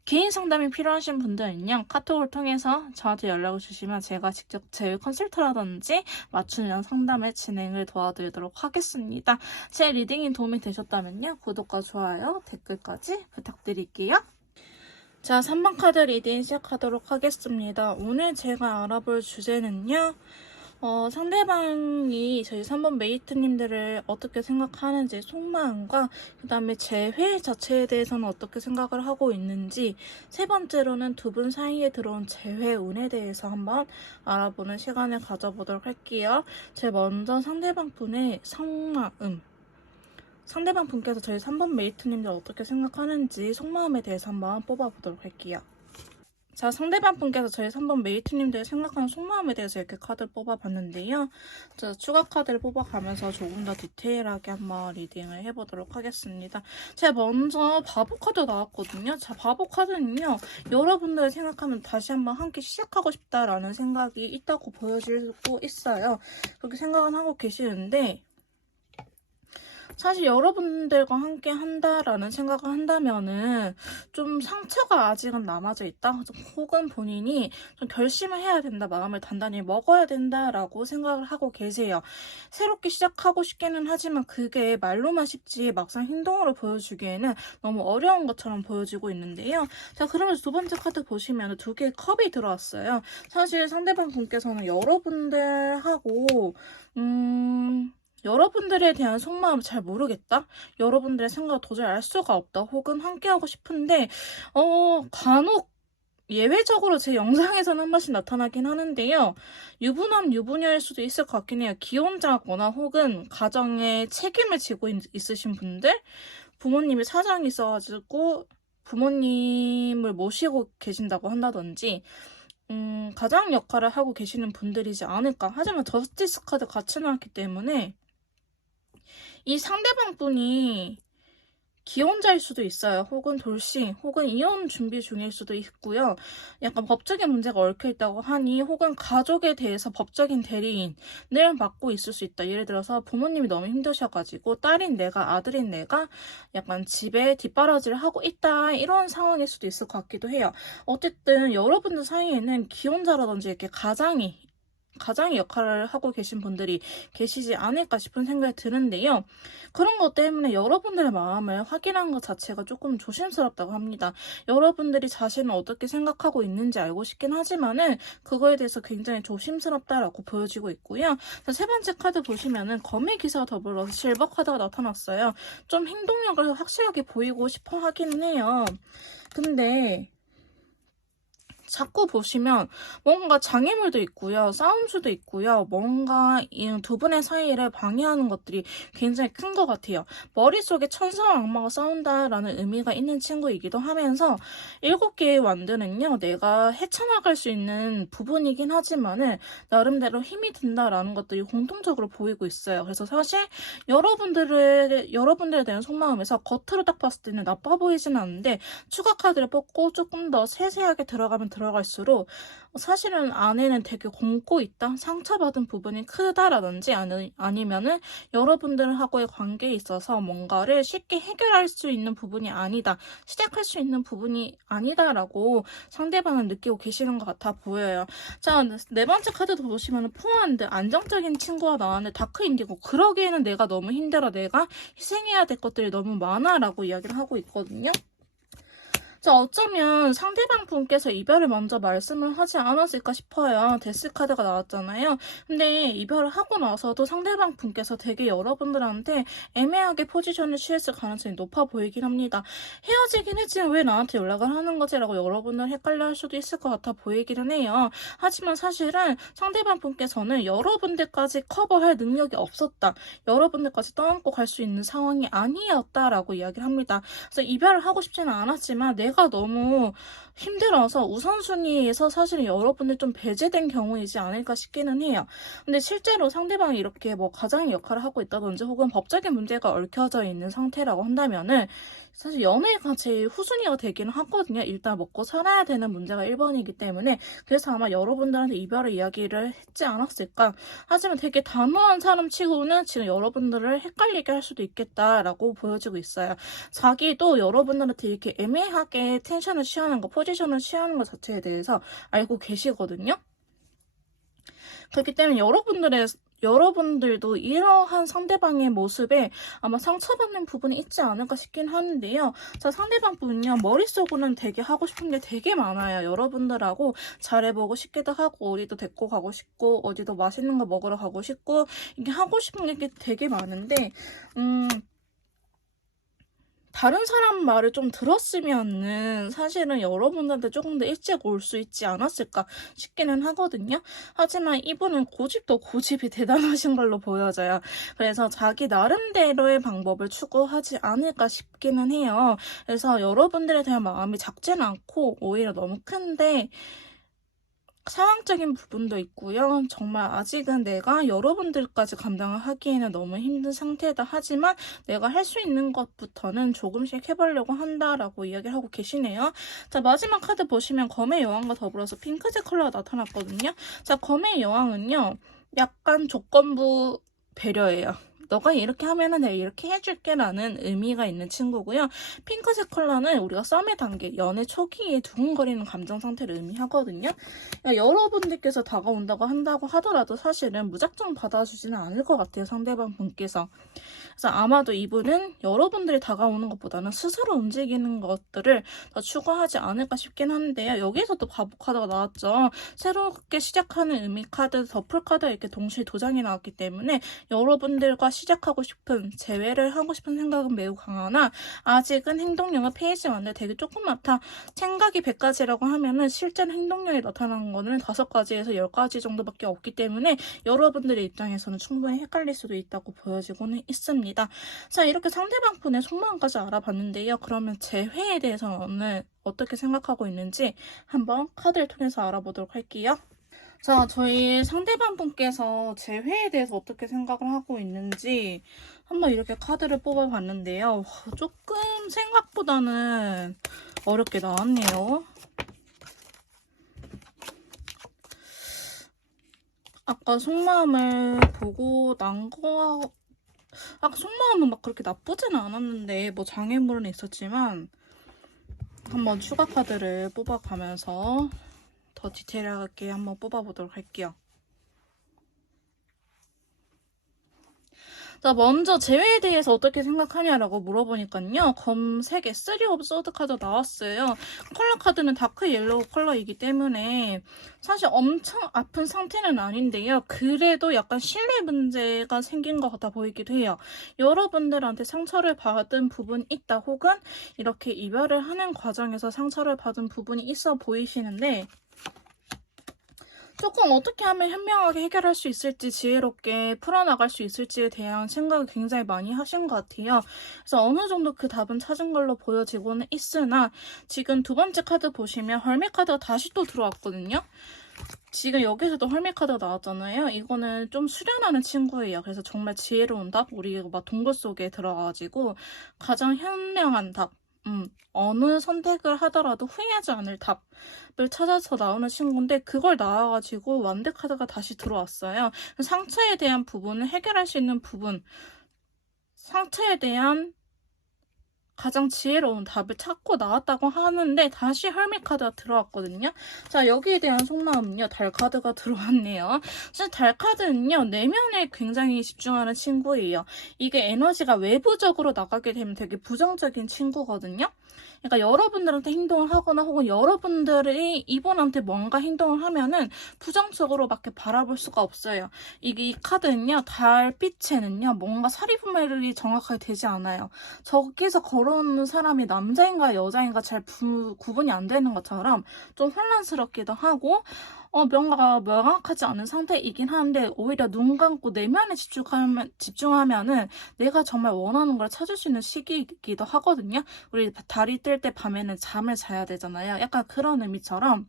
개인 상담이 필요하신 분들은요. 카톡을 통해서 저한테 연락을 주시면 제가 직접 재회 컨설트라든지 맞춤형 상담을 진행을 도와드리도록 하겠습니다. 제 리딩이 도움이 되셨다면요. 구독과 좋아요, 댓글까지 부탁드릴게요. 자, 3번 카드 리딩 시작하도록 하겠습니다. 오늘 제가 알아볼 주제는요. 상대방이 저희 3번 메이트님들을 어떻게 생각하는지 속마음과 그 다음에 제 회 자체에 대해서는 어떻게 생각을 하고 있는지 세 번째로는 두 분 사이에 들어온 재회 운에 대해서 한번 알아보는 시간을 가져보도록 할게요. 제가 먼저 상대방 분의 속마음 상대방 분께서 저희 3번 메이트님들 어떻게 생각하는지 속마음에 대해서 한번 뽑아보도록 할게요. 자, 상대방 분께서 저희 3번 메이트님들 생각하는 속마음에 대해서 이렇게 카드를 뽑아봤는데요. 자, 추가 카드를 뽑아가면서 조금 더 디테일하게 한번 리딩을 해보도록 하겠습니다. 제가 먼저 바보 카드 나왔거든요. 자, 바보 카드는요. 여러분들 생각하면 다시 한번 함께 시작하고 싶다라는 생각이 있다고 보여지고 있어요. 그렇게 생각은 하고 계시는데 사실 여러분들과 함께 한다라는 생각을 한다면은 좀 상처가 아직은 남아져 있다. 혹은 본인이 좀 결심을 해야 된다. 마음을 단단히 먹어야 된다라고 생각을 하고 계세요. 새롭게 시작하고 싶기는 하지만 그게 말로만 쉽지 막상 행동으로 보여주기에는 너무 어려운 것처럼 보여지고 있는데요. 자, 그러면서 두 번째 카드 보시면 두 개의 컵이 들어왔어요. 사실 상대방 분께서는 여러분들하고 여러분들에 대한 속마음을 잘 모르겠다? 여러분들의 생각을 도저히 알 수가 없다. 혹은 함께하고 싶은데 간혹 예외적으로 제 영상에서는 한 번씩 나타나긴 하는데요. 유부남, 유부녀일 수도 있을 것 같긴 해요. 기혼자거나 혹은 가정에 책임을 지고 있으신 분들, 부모님이 사장이 있어가지고 부모님을 모시고 계신다고 한다든지 가장 역할을 하고 계시는 분들이지 않을까. 하지만 저스티스 카드 같이 나왔기 때문에 이 상대방 분이 기혼자일 수도 있어요. 혹은 돌싱, 혹은 이혼 준비 중일 수도 있고요. 약간 법적인 문제가 얽혀있다고 하니 혹은 가족에 대해서 법적인 대리인을 맡고 있을 수 있다. 예를 들어서 부모님이 너무 힘드셔가지고 딸인 내가, 아들인 내가 약간 집에 뒷바라지를 하고 있다. 이런 상황일 수도 있을 것 같기도 해요. 어쨌든 여러분들 사이에는 기혼자라든지 이렇게 가장의 역할을 하고 계신 분들이 계시지 않을까 싶은 생각이 드는데요. 그런 것 때문에 여러분들의 마음을 확인하는 것 자체가 조금 조심스럽다고 합니다. 여러분들이 자신을 어떻게 생각하고 있는지 알고 싶긴 하지만은 그거에 대해서 굉장히 조심스럽다라고 보여지고 있고요. 자, 세 번째 카드 보시면은 검의 기사와 더불어서 실버 카드가 나타났어요. 좀 행동력을 확실하게 보이고 싶어 하기는 해요. 근데 자꾸 보시면 뭔가 장애물도 있고요. 싸움수도 있고요. 뭔가 이 두 분의 사이를 방해하는 것들이 굉장히 큰 것 같아요. 머릿속에 천사와 악마가 싸운다라는 의미가 있는 친구이기도 하면서 7개의 완드는요. 내가 헤쳐나갈 수 있는 부분이긴 하지만은 나름대로 힘이 든다라는 것들이 공통적으로 보이고 있어요. 그래서 사실 여러분들에 대한 속마음에서 겉으로 딱 봤을 때는 나빠 보이지는 않는데 추가 카드를 뽑고 조금 더 세세하게 들어가면 들어갈수록 사실은 안에는 되게 곪고 있다, 상처받은 부분이 크다라든지 아니면은 여러분들하고의 관계에 있어서 뭔가를 쉽게 해결할 수 있는 부분이 아니다, 시작할 수 있는 부분이 아니다라고 상대방을 느끼고 계시는 것 같아 보여요. 자, 네 번째 카드도 보시면 포한드, 안정적인 친구가 나왔는데 다크 인디고, 그러기에는 내가 너무 힘들어, 내가 희생해야 될 것들이 너무 많아라고 이야기를 하고 있거든요. 자, 어쩌면 상대방 분께서 이별을 먼저 말씀을 하지 않았을까 싶어요. 데스 카드가 나왔잖아요. 근데 이별을 하고 나서도 상대방 분께서 되게 여러분들한테 애매하게 포지션을 취했을 가능성이 높아 보이긴 합니다. 헤어지긴 했지만 왜 나한테 연락을 하는 거지? 라고 여러분들 헷갈려 할 수도 있을 것 같아 보이기는 해요. 하지만 사실은 상대방 분께서는 여러분들까지 커버할 능력이 없었다, 여러분들까지 떠안고 갈 수 있는 상황이 아니었다라고 이야기를 합니다. 그래서 이별을 하고 싶지는 않았지만 내가 너무 힘들어서 우선순위에서 사실 여러분들 좀 배제된 경우이지 않을까 싶기는 해요. 근데 실제로 상대방이 이렇게 뭐 가장의 역할을 하고 있다든지 혹은 법적인 문제가 얽혀져 있는 상태라고 한다면은 사실 연애가 제일 후순위가 되기는 하거든요. 일단 먹고 살아야 되는 문제가 1번이기 때문에. 그래서 아마 여러분들한테 이별을 이야기를 했지 않았을까. 하지만 되게 단호한 사람 치고는 지금 여러분들을 헷갈리게 할 수도 있겠다라고 보여지고 있어요. 자기도 여러분들한테 이렇게 애매하게 텐션을 취하는 거, 포지션을 취하는 것 자체에 대해서 알고 계시거든요. 그렇기 때문에 여러분들도 이러한 상대방의 모습에 아마 상처받는 부분이 있지 않을까 싶긴 하는데요. 자, 상대방 분은요, 머릿속으로는 되게 하고 싶은 게 되게 많아요. 여러분들하고 잘해보고 싶기도 하고, 어디도 데리고 가고 싶고, 어디도 맛있는 거 먹으러 가고 싶고, 이게 하고 싶은 게 되게 많은데, 다른 사람 말을 좀 들었으면은 사실은 여러분들한테 조금 더 일찍 올 수 있지 않았을까 싶기는 하거든요. 하지만 이분은 고집도 고집이 대단하신 걸로 보여져요. 그래서 자기 나름대로의 방법을 추구하지 않을까 싶기는 해요. 그래서 여러분들에 대한 마음이 작지는 않고 오히려 너무 큰데 상황적인 부분도 있고요. 정말 아직은 내가 여러분들까지 감당을 하기에는 너무 힘든 상태다. 하지만 내가 할 수 있는 것부터는 조금씩 해보려고 한다라고 이야기를 하고 계시네요. 자, 마지막 카드 보시면 검의 여왕과 더불어서 핑크색 컬러가 나타났거든요. 자, 검의 여왕은요, 약간 조건부 배려예요. 너가 이렇게 하면은 내가 이렇게 해줄게 라는 의미가 있는 친구고요. 핑크색 컬러는 우리가 썸의 단계, 연애 초기에 두근거리는 감정 상태를 의미하거든요. 여러분들께서 다가온다고 한다고 하더라도 사실은 무작정 받아주지는 않을 것 같아요, 상대방 분께서. 그래서 아마도 이분은 여러분들이 다가오는 것보다는 스스로 움직이는 것들을 더 추구하지 않을까 싶긴 한데요. 여기에서도 바보 카드가 나왔죠. 새롭게 시작하는 의미 카드, 더풀 카드 이렇게 동시에 도장이 나왔기 때문에 여러분들과 시작하고 싶은, 재회를 하고 싶은 생각은 매우 강하나 아직은 행동력은 페이지 완데 되게 조그맣다. 생각이 100가지라고 하면은 실제로 행동력이 나타나는 거는 5가지에서 10가지 정도밖에 없기 때문에 여러분들의 입장에서는 충분히 헷갈릴 수도 있다고 보여지고는 있습니다. 자, 이렇게 상대방 분의 속마음까지 알아봤는데요. 그러면 재회에 대해서는 어떻게 생각하고 있는지 한번 카드를 통해서 알아보도록 할게요. 자, 저희 상대방 분께서 제 회에 대해서 어떻게 생각을 하고 있는지 한번 이렇게 카드를 뽑아봤는데요. 조금 생각보다는 어렵게 나왔네요. 아까 속마음을 보고 아까 속마음은 막 그렇게 나쁘지는 않았는데 뭐 장애물은 있었지만 한번 추가 카드를 뽑아가면서 더 디테일하게 한번 뽑아보도록 할게요. 자, 먼저 재회에 대해서 어떻게 생각하냐라고 물어보니까요. 검색에 3 오브 소드 카드 나왔어요. 컬러 카드는 다크 옐로우 컬러이기 때문에 사실 엄청 아픈 상태는 아닌데요. 그래도 약간 신뢰 문제가 생긴 것 같아 보이기도 해요. 여러분들한테 상처를 받은 부분이 있다 혹은 이렇게 이별을 하는 과정에서 상처를 받은 부분이 있어 보이시는데 조금 어떻게 하면 현명하게 해결할 수 있을지 지혜롭게 풀어나갈 수 있을지에 대한 생각을 굉장히 많이 하신 것 같아요. 그래서 어느 정도 그 답은 찾은 걸로 보여지고는 있으나 지금 두 번째 카드 보시면 헐미 카드가 다시 또 들어왔거든요. 지금 여기서도 헐미 카드가 나왔잖아요. 이거는 좀 수련하는 친구예요. 그래서 정말 지혜로운 답, 우리 막 동굴 속에 들어가가지고 가장 현명한 답, 어느 선택을 하더라도 후회하지 않을 답을 찾아서 나오는 친구인데 그걸 나와가지고 완대 카드가 다시 들어왔어요. 상처에 대한 부분을 해결할 수 있는 부분, 상처에 대한 가장 지혜로운 답을 찾고 나왔다고 하는데 다시 헐미 카드가 들어왔거든요. 자, 여기에 대한 속마음은요. 달 카드가 들어왔네요. 사실 달 카드는요. 내면에 굉장히 집중하는 친구예요. 이게 에너지가 외부적으로 나가게 되면 되게 부정적인 친구거든요. 그러니까 여러분들한테 행동을 하거나 혹은 여러분들이 이분한테 뭔가 행동을 하면은 부정적으로밖에 바라볼 수가 없어요. 이 카드는요. 달빛에는요. 뭔가 사리분별이 정확하게 되지 않아요. 저기서 걸어오는 사람이 남자인가 여자인가 잘 구분이 안 되는 것처럼 좀 혼란스럽기도 하고 뭔가 명확하지 않은 상태이긴 한데 오히려 눈 감고 내면에 집중하면은 내가 정말 원하는 걸 찾을 수 있는 시기이기도 하거든요. 우리 달이 뜰 때 밤에는 잠을 자야 되잖아요. 약간 그런 의미처럼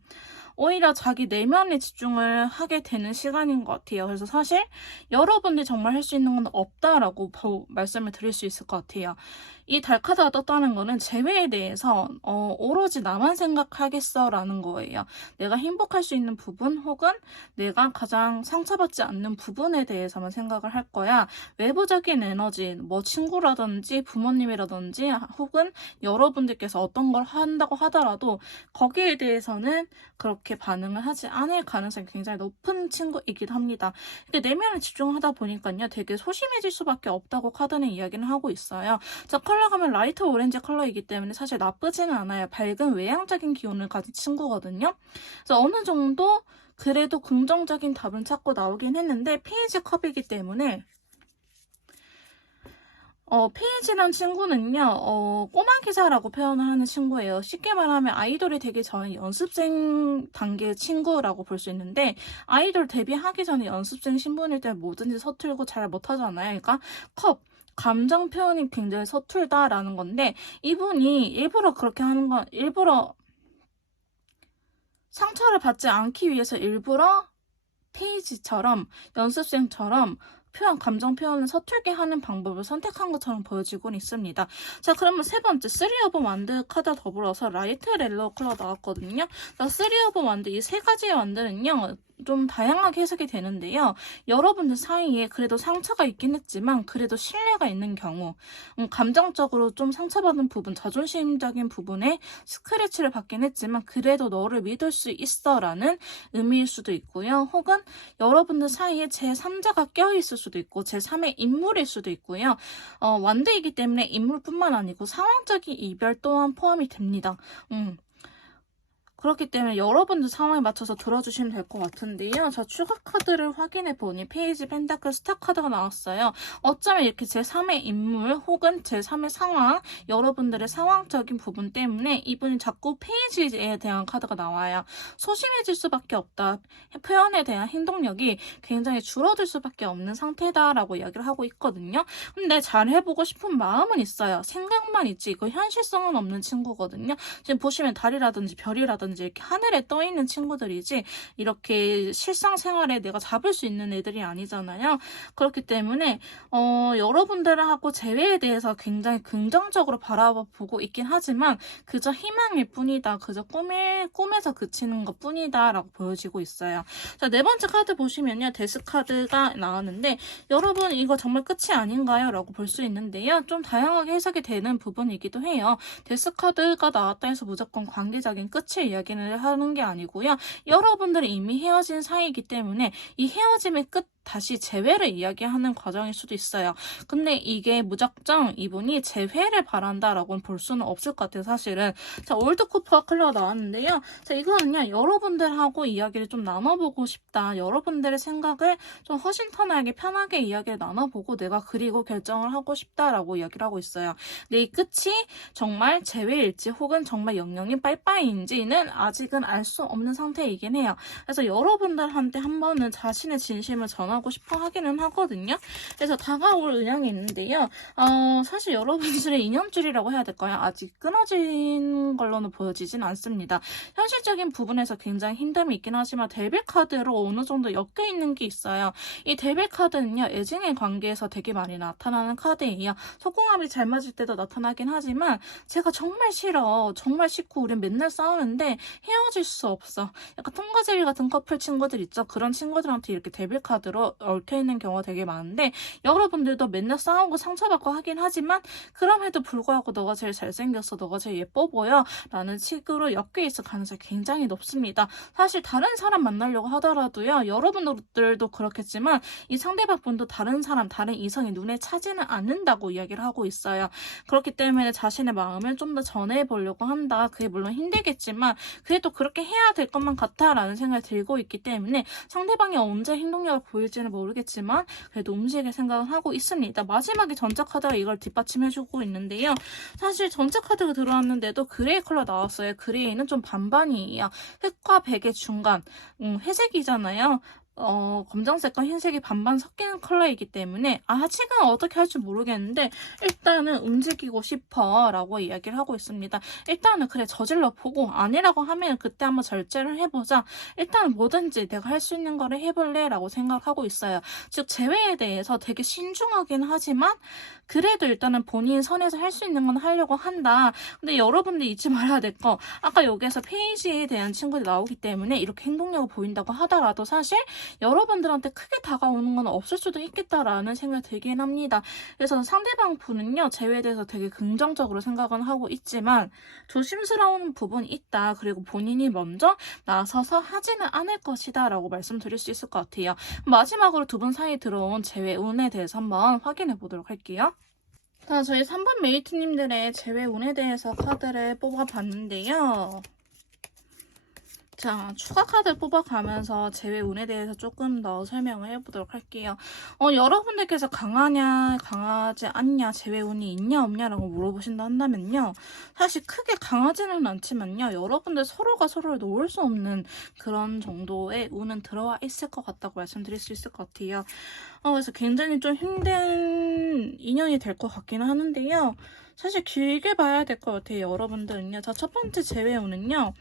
오히려 자기 내면에 집중을 하게 되는 시간인 것 같아요. 그래서 사실 여러분들이 정말 할 수 있는 건 없다라고 말씀을 드릴 수 있을 것 같아요. 이 달카드가 떴다는 거는 재회에 대해서 오로지 나만 생각하겠어 라는 거예요. 내가 행복할 수 있는 부분 혹은 내가 가장 상처받지 않는 부분에 대해서만 생각을 할 거야. 외부적인 에너지, 뭐 친구라든지 부모님이라든지 혹은 여러분들께서 어떤 걸 한다고 하더라도 거기에 대해서는 그렇게 반응을 하지 않을 가능성이 굉장히 높은 친구이기도 합니다. 이렇게 내면에 집중하다 보니까요. 되게 소심해질 수밖에 없다고 카드는 이야기는 하고 있어요. 자, 컬러 가면 라이트 오렌지 컬러이기 때문에 사실 나쁘지는 않아요. 밝은 외향적인 기운을 가진 친구거든요. 그래서 어느 정도 그래도 긍정적인 답은 찾고 나오긴 했는데 페이지 컵이기 때문에 페이지란 친구는요, 꼬마 기사라고 표현을 하는 친구예요. 쉽게 말하면 아이돌이 되기 전에 연습생 단계 친구라고 볼 수 있는데, 아이돌 데뷔하기 전에 연습생 신분일 때 뭐든지 서툴고 잘 못하잖아요. 그러니까 감정 표현이 굉장히 서툴다라는 건데, 이분이 일부러 그렇게 하는 건, 일부러 상처를 받지 않기 위해서 일부러 페이지처럼, 연습생처럼 감정 표현을 서툴게 하는 방법을 선택한 것처럼 보여지곤 있습니다. 자, 그러면 세 번째, 3 오브 완드 카드 더불어서 라이트 옐로우 컬러 나왔거든요. 자, 3 오브 완드 이 세 가지의 완드는요. 좀 다양하게 해석이 되는데요. 여러분들 사이에 그래도 상처가 있긴 했지만 그래도 신뢰가 있는 경우 감정적으로 좀 상처받은 부분, 자존심적인 부분에 스크래치를 받긴 했지만 그래도 너를 믿을 수 있어 라는 의미일 수도 있고요. 혹은 여러분들 사이에 제3자가 껴있을 수도 있고 제3의 인물일 수도 있고요. 완드이기 때문에 인물뿐만 아니고 상황적인 이별 또한 포함이 됩니다. 그렇기 때문에 여러분들 상황에 맞춰서 들어주시면 될 것 같은데요. 자, 추가 카드를 확인해 보니 페이지 펜타클 스타 카드가 나왔어요. 어쩌면 이렇게 제3의 인물 혹은 제3의 상황, 여러분들의 상황적인 부분 때문에 이분이 자꾸 페이지에 대한 카드가 나와요. 소심해질 수밖에 없다. 표현에 대한 행동력이 굉장히 줄어들 수밖에 없는 상태다라고 이야기를 하고 있거든요. 근데 잘 해보고 싶은 마음은 있어요. 생각만 있지 그 현실성은 없는 친구거든요. 지금 보시면 달이라든지 별이라든지 친구들이라든지 이렇게 하늘에 떠 있는 친구들이지 이렇게 실상생활에 내가 잡을 수 있는 애들이 아니잖아요. 그렇기 때문에 여러분들하고 재회에 대해서 굉장히 긍정적으로 바라보고 있긴 하지만 그저 희망일 뿐이다. 그저 꿈에서 그치는 것 뿐이다 라고 보여지고 있어요. 자, 네 번째 카드 보시면요. 데스 카드가 나왔는데 여러분 이거 정말 끝이 아닌가요? 라고 볼 수 있는데요. 좀 다양하게 해석이 되는 부분이기도 해요. 데스 카드가 나왔다 해서 무조건 관계적인 끝을 이야기를 하는 게 아니고요. 여러분들이 이미 헤어진 사이이기 때문에 이 헤어짐의 끝 다시 재회를 이야기하는 과정일 수도 있어요. 근데 이게 무작정 이분이 재회를 바란다라고는 볼 수는 없을 것 같아요, 사실은. 자, 올드코퍼 컬러가 나왔는데요. 자, 이거는요, 여러분들하고 이야기를 좀 나눠보고 싶다. 여러분들의 생각을 좀 허심탄회하게 편하게 이야기를 나눠보고 내가 그리고 결정을 하고 싶다라고 이야기를 하고 있어요. 근데 이 끝이 정말 재회일지 혹은 정말 영영이 빠이빠이인지는 아직은 알 수 없는 상태이긴 해요. 그래서 여러분들한테 한 번은 자신의 진심을 전하고 싶어 하기는 하거든요. 그래서 다가올 의향이 있는데요. 사실 여러분들의 인연줄이라고 해야 될까요? 아직 끊어진 걸로는 보여지진 않습니다. 현실적인 부분에서 굉장히 힘듦이 있긴 하지만 데빌 카드로 어느 정도 엮여있는 게 있어요. 이 데빌 카드는요. 애증의 관계에서 되게 많이 나타나는 카드예요. 속궁합이 잘 맞을 때도 나타나긴 하지만 제가 정말 싫어. 정말 싫고 우린 맨날 싸우는데 헤어질 수 없어. 약간 통과제비 같은 커플 친구들 있죠? 그런 친구들한테 이렇게 데빌 카드로 얽혀있는 경우가 되게 많은데 여러분들도 맨날 싸우고 상처받고 하긴 하지만 그럼에도 불구하고 너가 제일 잘생겼어. 너가 제일 예뻐 보여. 라는 식으로 엮여있을 가능성이 굉장히 높습니다. 사실 다른 사람 만나려고 하더라도요. 여러분들도 그렇겠지만 이 상대방 분도 다른 사람, 다른 이성이 눈에 차지는 않는다고 이야기를 하고 있어요. 그렇기 때문에 자신의 마음을 좀 더 전해보려고 한다. 그게 물론 힘들겠지만 그래도 그렇게 해야 될 것만 같아 라는 생각이 들고 있기 때문에 상대방이 언제 행동력을 보일지는 모르겠지만 그래도 움직일 생각을 하고 있습니다. 마지막에 전자 카드가 이걸 뒷받침해주고 있는데요. 사실 전자 카드가 들어왔는데도 그레이 컬러 나왔어요. 그레이는 좀 반반이에요. 흑과 백의 중간, 회색이잖아요. 검정색과 흰색이 반반 섞이는 컬러이기 때문에 아직은 어떻게 할지 모르겠는데 일단은 움직이고 싶어 라고 이야기를 하고 있습니다. 일단은 그래 저질러 보고 아니라고 하면 그때 한번 절제를 해보자. 일단은 뭐든지 내가 할 수 있는 거를 해볼래 라고 생각하고 있어요. 즉 재회에 대해서 되게 신중하긴 하지만 그래도 일단은 본인 선에서 할 수 있는 건 하려고 한다. 근데 여러분들 잊지 말아야 될 거 아까 여기에서 페이지에 대한 친구들이 나오기 때문에 이렇게 행동력을 보인다고 하더라도 사실 여러분들한테 크게 다가오는 건 없을 수도 있겠다라는 생각이 들긴 합니다. 그래서 상대방 분은요. 재회에 대해서 되게 긍정적으로 생각은 하고 있지만 조심스러운 부분이 있다. 그리고 본인이 먼저 나서서 하지는 않을 것이다 라고 말씀드릴 수 있을 것 같아요. 마지막으로 두 분 사이에 들어온 재회 운에 대해서 한번 확인해 보도록 할게요. 자, 저희 3번 메이트님들의 재회 운에 대해서 카드를 뽑아봤는데요. 자, 추가 카드 뽑아가면서 재회 운에 대해서 조금 더 설명을 해보도록 할게요. 여러분들께서 강하냐, 강하지 않냐, 재회 운이 있냐, 없냐라고 물어보신다 한다면요. 사실 크게 강하지는 않지만요. 여러분들 서로가 서로를 놓을 수 없는 그런 정도의 운은 들어와 있을 것 같다고 말씀드릴 수 있을 것 같아요. 그래서 굉장히 좀 힘든 인연이 될 것 같기는 하는데요. 사실 길게 봐야 될 것 같아요. 여러분들은요. 자, 첫 번째 재회 운은요.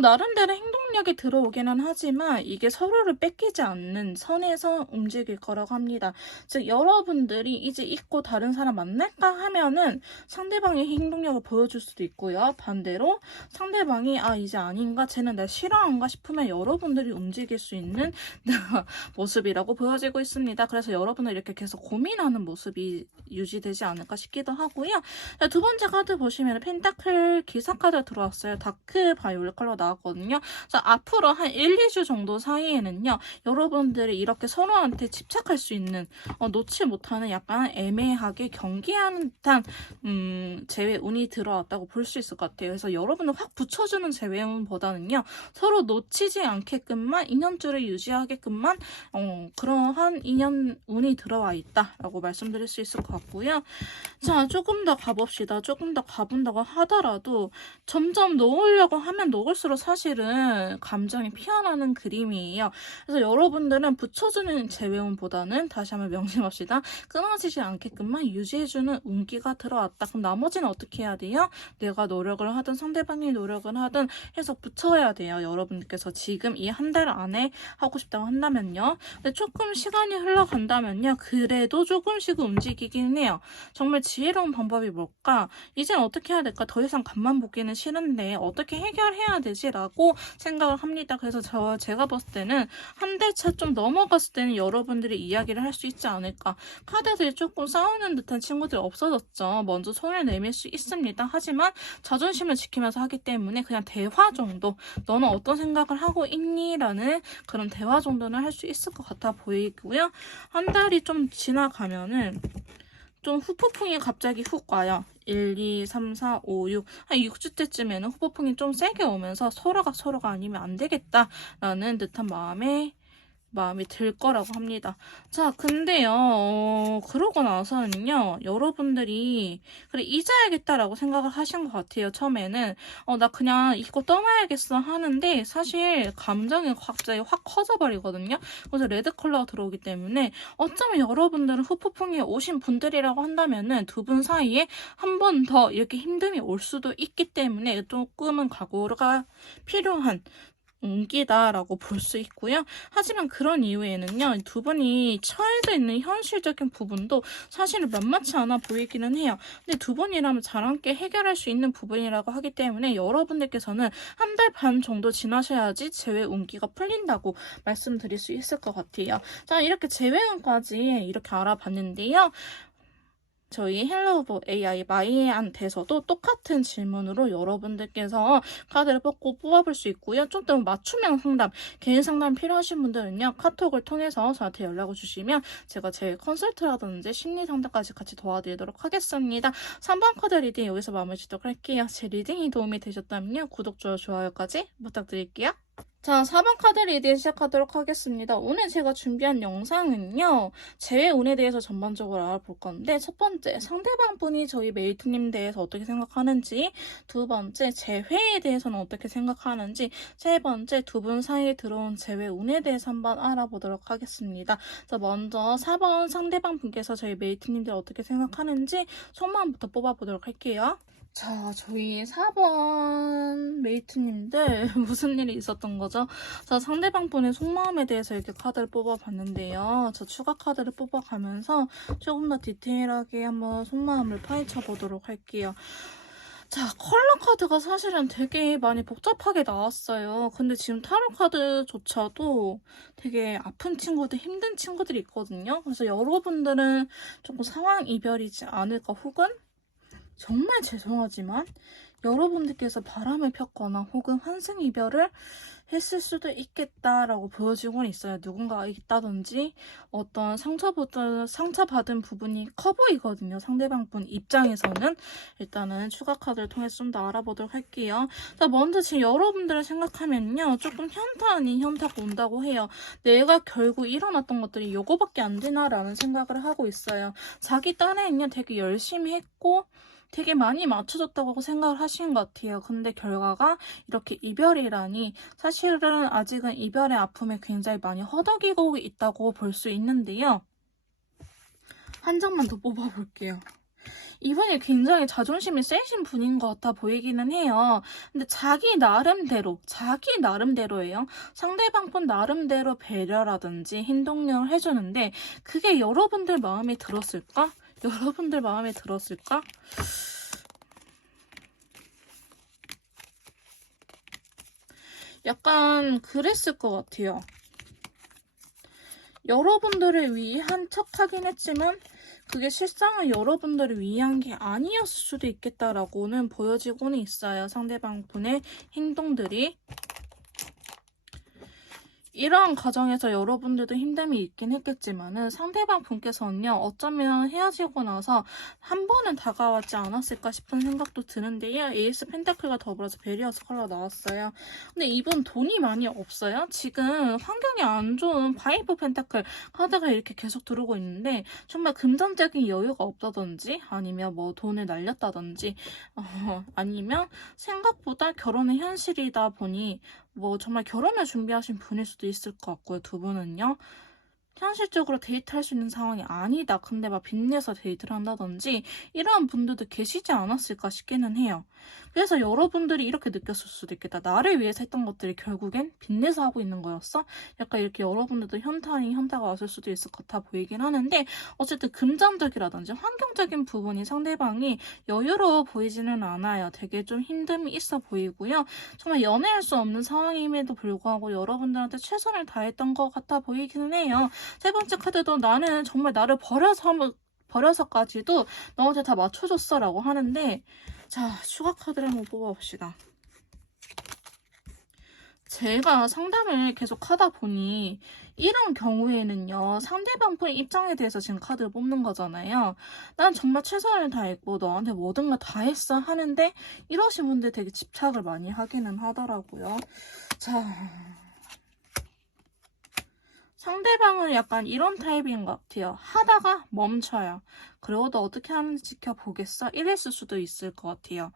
나름대로 행동력이 들어오기는 하지만 이게 서로를 뺏기지 않는 선에서 움직일 거라고 합니다. 즉 여러분들이 이제 잊고 다른 사람 만날까 하면은 상대방의 행동력을 보여줄 수도 있고요. 반대로 상대방이 이제 아닌가 쟤는 날 싫어한가 싶으면 여러분들이 움직일 수 있는 모습이라고 보여지고 있습니다. 그래서 여러분들 이렇게 계속 고민하는 모습이 유지되지 않을까 싶기도 하고요. 자, 두 번째 카드 보시면 펜타클 기사 카드 들어왔어요. 다크 바이올렛 컬러 나왔거든요. 자, 앞으로 한 1, 2주 정도 사이에는요. 여러분들이 이렇게 서로한테 집착할 수 있는 놓지 못하는 약간 애매하게 경계하는 듯한 재회 운이 들어왔다고 볼 수 있을 것 같아요. 그래서 여러분을 확 붙여주는 재회 운보다는요. 서로 놓치지 않게끔만 인연줄을 유지하게끔만 그러한 인연 운이 들어와 있다라고 말씀드릴 수 있을 것 같고요. 자, 조금 더 가봅시다. 조금 더 가본다고 하더라도 점점 놓으려고 하면 놓을수록 갈수록 사실은 감정이 피어나는 그림이에요. 그래서 여러분들은 붙여주는 재회운보다는 다시 한번 명심합시다. 끊어지지 않게끔만 유지해주는 운기가 들어왔다. 그럼 나머지는 어떻게 해야 돼요? 내가 노력을 하든 상대방이 노력을 하든 해서 붙여야 돼요. 여러분께서 지금 이 한 달 안에 하고 싶다고 한다면요. 근데 조금 시간이 흘러간다면요. 그래도 조금씩은 움직이긴 해요. 정말 지혜로운 방법이 뭘까? 이젠 어떻게 해야 될까? 더 이상 간만 보기는 싫은데 어떻게 해결해야 되지? 라고 생각을 합니다. 그래서 제가 봤을 때는 한 달 차 좀 넘어갔을 때는 여러분들이 이야기를 할 수 있지 않을까. 카드들이 조금 싸우는 듯한 친구들이 없어졌죠. 먼저 손을 내밀 수 있습니다. 하지만 자존심을 지키면서 하기 때문에 그냥 대화 정도, 너는 어떤 생각을 하고 있니? 라는 그런 대화 정도는 할 수 있을 것 같아 보이고요. 한 달이 좀 지나가면은 좀 후폭풍이 갑자기 훅 와요. 1, 2, 3, 4, 5, 6. 한 6주 때쯤에는 후폭풍이 좀 세게 오면서 서로가 아니면 안 되겠다라는 듯한 마음이 들 거라고 합니다. 자, 근데요, 그러고 나서는요, 여러분들이, 그래, 잊어야겠다라고 생각을 하신 것 같아요, 처음에는. 나 그냥 이거 떠나야겠어 하는데, 사실 감정이 갑자기 확 커져버리거든요. 그래서 레드 컬러가 들어오기 때문에, 어쩌면 여러분들은 후폭풍이 오신 분들이라고 한다면은, 두 분 사이에 한 번 더 이렇게 힘듦이 올 수도 있기 때문에, 조금은 각오가 필요한, 운기다라고 볼 수 있고요. 하지만 그런 이후에는요. 두 분이 처해져 있는 현실적인 부분도 사실은 만만치 않아 보이기는 해요. 근데 두 분이라면 잘 함께 해결할 수 있는 부분이라고 하기 때문에 여러분들께서는 한 달 반 정도 지나셔야지 재회 운기가 풀린다고 말씀드릴 수 있을 것 같아요. 자, 이렇게 재회운까지 이렇게 알아봤는데요. 저희 헬로우브 AI 마이한테서도 똑같은 질문으로 여러분들께서 카드를 뽑아볼 수 있고요. 좀 더 맞춤형 상담, 개인 상담 필요하신 분들은요. 카톡을 통해서 저한테 연락을 주시면 제가 제 컨설트라든지 심리 상담까지 같이 도와드리도록 하겠습니다. 3번 카드 리딩 여기서 마무리 짓도록 할게요. 제 리딩이 도움이 되셨다면요. 구독, 좋아요까지 부탁드릴게요. 자, 4번 카드 리딩 시작하도록 하겠습니다. 오늘 제가 준비한 영상은요. 재회운에 대해서 전반적으로 알아볼 건데 첫 번째, 상대방 분이 저희 메이트님 대해서 어떻게 생각하는지, 두 번째, 재회에 대해서는 어떻게 생각하는지, 세 번째, 두 분 사이에 들어온 재회운에 대해서 한번 알아보도록 하겠습니다. 자, 먼저 4번 상대방 분께서 저희 메이트님들 어떻게 생각하는지 속마음부터 뽑아보도록 할게요. 자, 저희 4번 메이트님들 무슨 일이 있었던 거죠? 자, 상대방 분의 속마음에 대해서 이렇게 카드를 뽑아봤는데요. 저 추가 카드를 뽑아가면서 조금 더 디테일하게 한번 속마음을 파헤쳐 보도록 할게요. 자, 컬러 카드가 사실은 되게 많이 복잡하게 나왔어요. 근데 지금 타로 카드조차도 되게 아픈 친구들, 힘든 친구들이 있거든요. 그래서 여러분들은 조금 상황 이별이지 않을까, 혹은 정말 죄송하지만 여러분들께서 바람을 폈거나 혹은 환승 이별을 했을 수도 있겠다라고 보여지고는 있어요. 누군가가 있다든지 어떤 상처받은 부분이 커 보이거든요. 상대방 분 입장에서는. 일단은 추가 카드를 통해서 좀 더 알아보도록 할게요. 자, 먼저 지금 여러분들을 생각하면요. 조금 현타 아닌 현타가 온다고 해요. 내가 결국 일어났던 것들이 요거밖에 안 되나라는 생각을 하고 있어요. 자기 딴에는요. 되게 열심히 했고 되게 많이 맞춰줬다고 생각을 하신 것 같아요. 근데 결과가 이렇게 이별이라니 사실은 아직은 이별의 아픔에 굉장히 많이 허덕이고 있다고 볼 수 있는데요. 한 장만 더 뽑아볼게요. 이분이 굉장히 자존심이 세신 분인 것 같아 보이기는 해요. 근데 자기 나름대로예요. 상대방 분 나름대로 배려라든지 행동력을 해주는데 그게 여러분들 마음에 들었을까? 약간 그랬을 것 같아요. 여러분들을 위한 척 하긴 했지만 그게 실상은 여러분들을 위한 게 아니었을 수도 있겠다라고는 보여지고는 있어요. 상대방 분의 행동들이. 이러한 과정에서 여러분들도 힘듦이 있긴 했겠지만은 상대방 분께서는요, 어쩌면 헤어지고 나서 한 번은 다가왔지 않았을까 싶은 생각도 드는데요. 에이스 펜타클과 더불어서 베리어스 컬러 나왔어요. 근데 이분 돈이 많이 없어요. 지금 환경이 안 좋은 파이브 펜타클 카드가 이렇게 계속 들어오고 있는데 정말 금전적인 여유가 없다든지 아니면 뭐 돈을 날렸다든지 아니면 생각보다 결혼은 현실이다 보니 뭐 정말 결혼을 준비하신 분일 수도 있을 것 같고요. 두 분은요. 현실적으로 데이트할 수 있는 상황이 아니다. 근데 막 빚내서 데이트를 한다든지 이러한 분들도 계시지 않았을까 싶기는 해요. 그래서 여러분들이 이렇게 느꼈을 수도 있겠다. 나를 위해서 했던 것들이 결국엔 빚내서 하고 있는 거였어? 약간 이렇게 여러분들도 현타가 왔을 수도 있을 것 같아 보이긴 하는데 어쨌든 금전적이라든지 환경적인 부분이 상대방이 여유로워 보이지는 않아요. 되게 좀 힘듦이 있어 보이고요. 정말 연애할 수 없는 상황임에도 불구하고 여러분들한테 최선을 다했던 것 같아 보이기는 해요. 세 번째 카드도 나는 정말 나를 버려서까지도 너한테 다 맞춰줬어 라고 하는데, 자, 추가 카드를 한번 뽑아봅시다. 제가 상담을 계속 하다 보니 이런 경우에는요, 상대방 분 입장에 대해서 지금 카드를 뽑는 거잖아요. 난 정말 최선을 다했고 너한테 모든 걸 다 했어 하는데 이러신 분들 되게 집착을 많이 하기는 하더라고요. 자, 상대방은 약간 이런 타입인 것 같아요. 하다가 멈춰요. 그러고도 어떻게 하는지 지켜보겠어? 이랬을 수도 있을 것 같아요.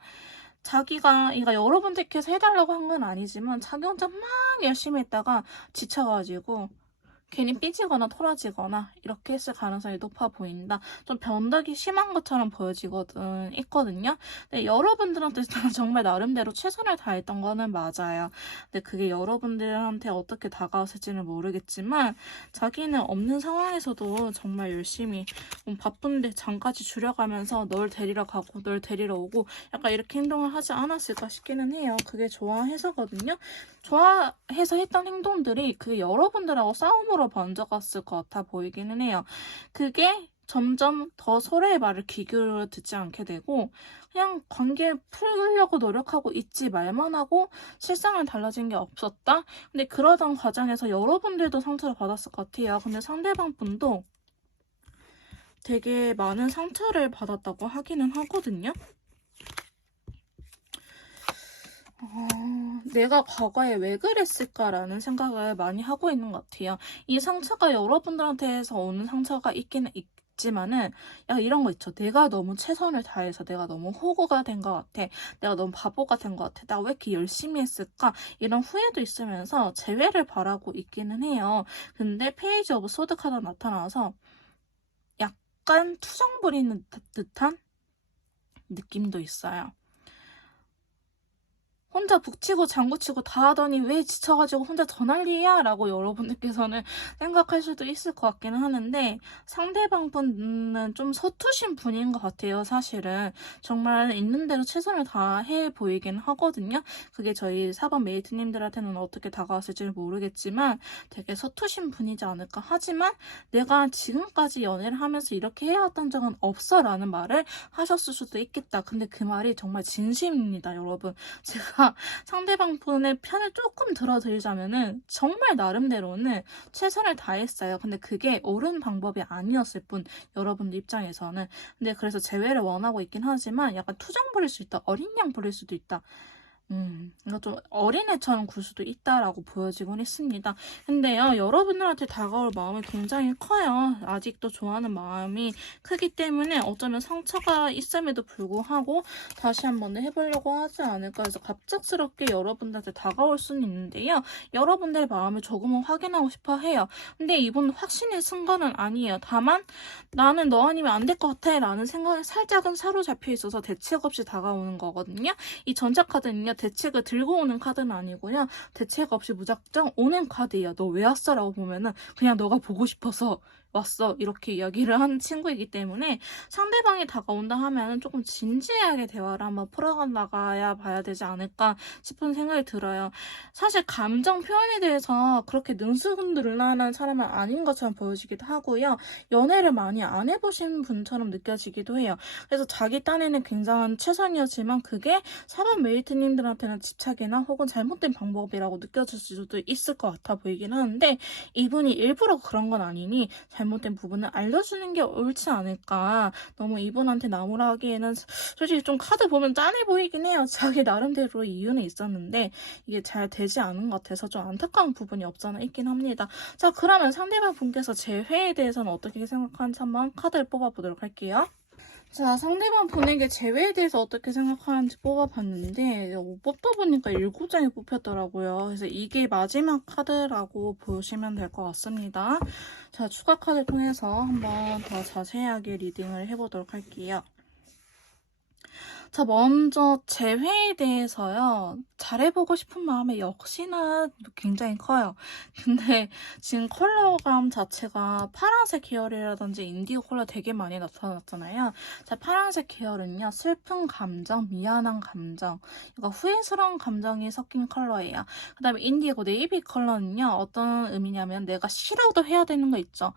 자기가, 그러니까 여러분들께서 해달라고 한 건 아니지만 자기 혼자 막 열심히 했다가 지쳐가지고 괜히 삐지거나 토라지거나 이렇게 했을 가능성이 높아 보인다. 좀 변덕이 심한 것처럼 있거든요. 근데 여러분들한테 정말 나름대로 최선을 다했던 거는 맞아요. 근데 그게 여러분들한테 어떻게 다가왔을지는 모르겠지만 자기는 없는 상황에서도 정말 열심히 바쁜데 장까지 줄여가면서 널 데리러 가고 널 데리러 오고 약간 이렇게 행동을 하지 않았을까 싶기는 해요. 그게 좋아해서거든요. 좋아해서 했던 행동들이 그게 여러분들하고 싸움으로 번져갔을 것 같아 보이기는 해요. 그게 점점 더 서로의 말을 귀 기울여 듣지 않게 되고 그냥 관계 풀려고 노력하고 있지 말만 하고 실상은 달라진 게 없었다? 근데 그러던 과정에서 여러분들도 상처를 받았을 것 같아요. 근데 상대방 분도 되게 많은 상처를 받았다고 하기는 하거든요. 내가 과거에 왜 그랬을까라는 생각을 많이 하고 있는 것 같아요. 이 상처가 여러분들한테서 오는 상처가 있기는 있지만은 야 이런 거 있죠. 내가 너무 최선을 다해서 내가 너무 호구가 된 것 같아. 내가 너무 바보가 된 것 같아. 나 왜 이렇게 열심히 했을까? 이런 후회도 있으면서 재회를 바라고 있기는 해요. 근데 페이지 오브 소드 카드가 나타나서 약간 투정 부리는 듯한 느낌도 있어요. 혼자 북치고 장구치고 다 하더니 왜 지쳐가지고 혼자 더 난리야? 라고 여러분들께서는 생각할 수도 있을 것 같기는 하는데 상대방 분은 좀 서투신 분인 것 같아요. 사실은 정말 있는 대로 최선을 다해 보이긴 하거든요. 그게 저희 4번 메이트님들한테는 어떻게 다가왔을지 모르겠지만 되게 서투신 분이지 않을까. 하지만 내가 지금까지 연애를 하면서 이렇게 해왔던 적은 없어 라는 말을 하셨을 수도 있겠다. 근데 그 말이 정말 진심입니다, 여러분. 제가 상대방 분의 편을 조금 들어드리자면은 정말 나름대로는 최선을 다했어요. 근데 그게 옳은 방법이 아니었을 뿐 여러분들 입장에서는. 근데 그래서 재회를 원하고 있긴 하지만 약간 투정 부릴 수 있다. 어린 양 부릴 수도 있다. 이거 좀 어린애처럼 굴 수도 있다라고 보여지곤 했습니다. 근데요, 여러분들한테 다가올 마음이 굉장히 커요. 아직도 좋아하는 마음이 크기 때문에 어쩌면 상처가 있음에도 불구하고 다시 한번 해보려고 하지 않을까 해서 갑작스럽게 여러분들한테 다가올 수는 있는데요. 여러분들의 마음을 조금은 확인하고 싶어 해요. 근데 이분 확신이 쓴 거는 아니에요. 다만 나는 너 아니면 안 될 것 같아 라는 생각에 살짝은 사로잡혀 있어서 대책 없이 다가오는 거거든요. 이 전자카드는요, 대책을 들고 오는 카드는 아니고요. 대책 없이 무작정 오는 카드예요. 너 왜 왔어? 라고 보면은 그냥 너가 보고 싶어서 왔어 이렇게 이야기를 하는 친구이기 때문에 상대방이 다가온다 하면 조금 진지하게 대화를 한번 풀어가 나가야 봐야 되지 않을까 싶은 생각이 들어요. 사실 감정 표현에 대해서 그렇게 능수능란한 사람은 아닌 것처럼 보여지기도 하고요. 연애를 많이 안 해보신 분처럼 느껴지기도 해요. 그래서 자기 딴에는 굉장한 최선이었지만 그게 사람 메이트님들한테는 집착이나 혹은 잘못된 방법이라고 느껴질 수도 있을 것 같아 보이긴 하는데 이분이 일부러 그런 건 아니니 잘못된 부분을 알려주는 게 옳지 않을까. 너무 이분한테 나무라기에는 솔직히 좀 카드 보면 짠해 보이긴 해요. 자기 나름대로 이유는 있었는데 이게 잘 되지 않은 것 같아서 좀 안타까운 부분이 없잖아 있긴 합니다. 자, 그러면 상대방 분께서 제 회에 대해서는 어떻게 생각하는지 한번 카드를 뽑아보도록 할게요. 자, 상대방 분에게 재회에 대해서 어떻게 생각하는지 뽑아봤는데 뽑다 보니까 7장이 뽑혔더라고요. 그래서 이게 마지막 카드라고 보시면 될 것 같습니다. 자, 추가 카드를 통해서 한번 더 자세하게 리딩을 해보도록 할게요. 자, 먼저 제 회에 대해서요. 잘해보고 싶은 마음이 역시나 굉장히 커요. 근데 지금 컬러감 자체가 파란색 계열이라든지 인디고 컬러 되게 많이 나타났잖아요. 자, 파란색 계열은요. 슬픈 감정, 미안한 감정, 그러니까 후회스러운 감정이 섞인 컬러예요. 그 다음에 인디고 네이비 컬러는요. 어떤 의미냐면 내가 싫어도 해야 되는 거 있죠.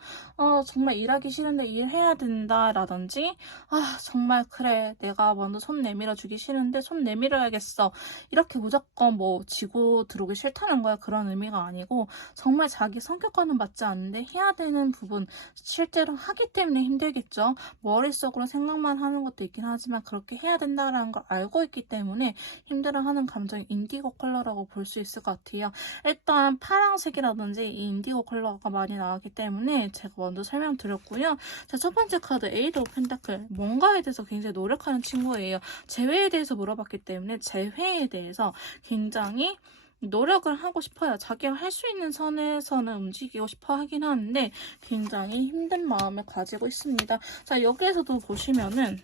정말 일하기 싫은데 일해야 된다라든지 정말 그래 내가 먼저 손 내밀어 주기 싫은데 손 내밀어야겠어 이렇게 무조건 뭐 지고 들어오기 싫다는 거야. 그런 의미가 아니고 정말 자기 성격과는 맞지 않는데 해야 되는 부분 실제로 하기 때문에 힘들겠죠. 머릿속으로 생각만 하는 것도 있긴 하지만 그렇게 해야 된다라는 걸 알고 있기 때문에 힘들어하는 감정이 인디고 컬러라고 볼 수 있을 것 같아요. 일단 파란색이라든지 이 인디고 컬러가 많이 나왔기 때문에 제가 먼저 설명드렸고요. 자, 첫 번째 카드 에이드 오브 펜타클, 뭔가에 대해서 굉장히 노력하는 친구예요. 재회에 대해서 물어봤기 때문에 재회에 대해서 굉장히 노력을 하고 싶어요. 자기가 할 수 있는 선에서는 움직이고 싶어 하긴 하는데 굉장히 힘든 마음을 가지고 있습니다. 자, 여기에서도 보시면은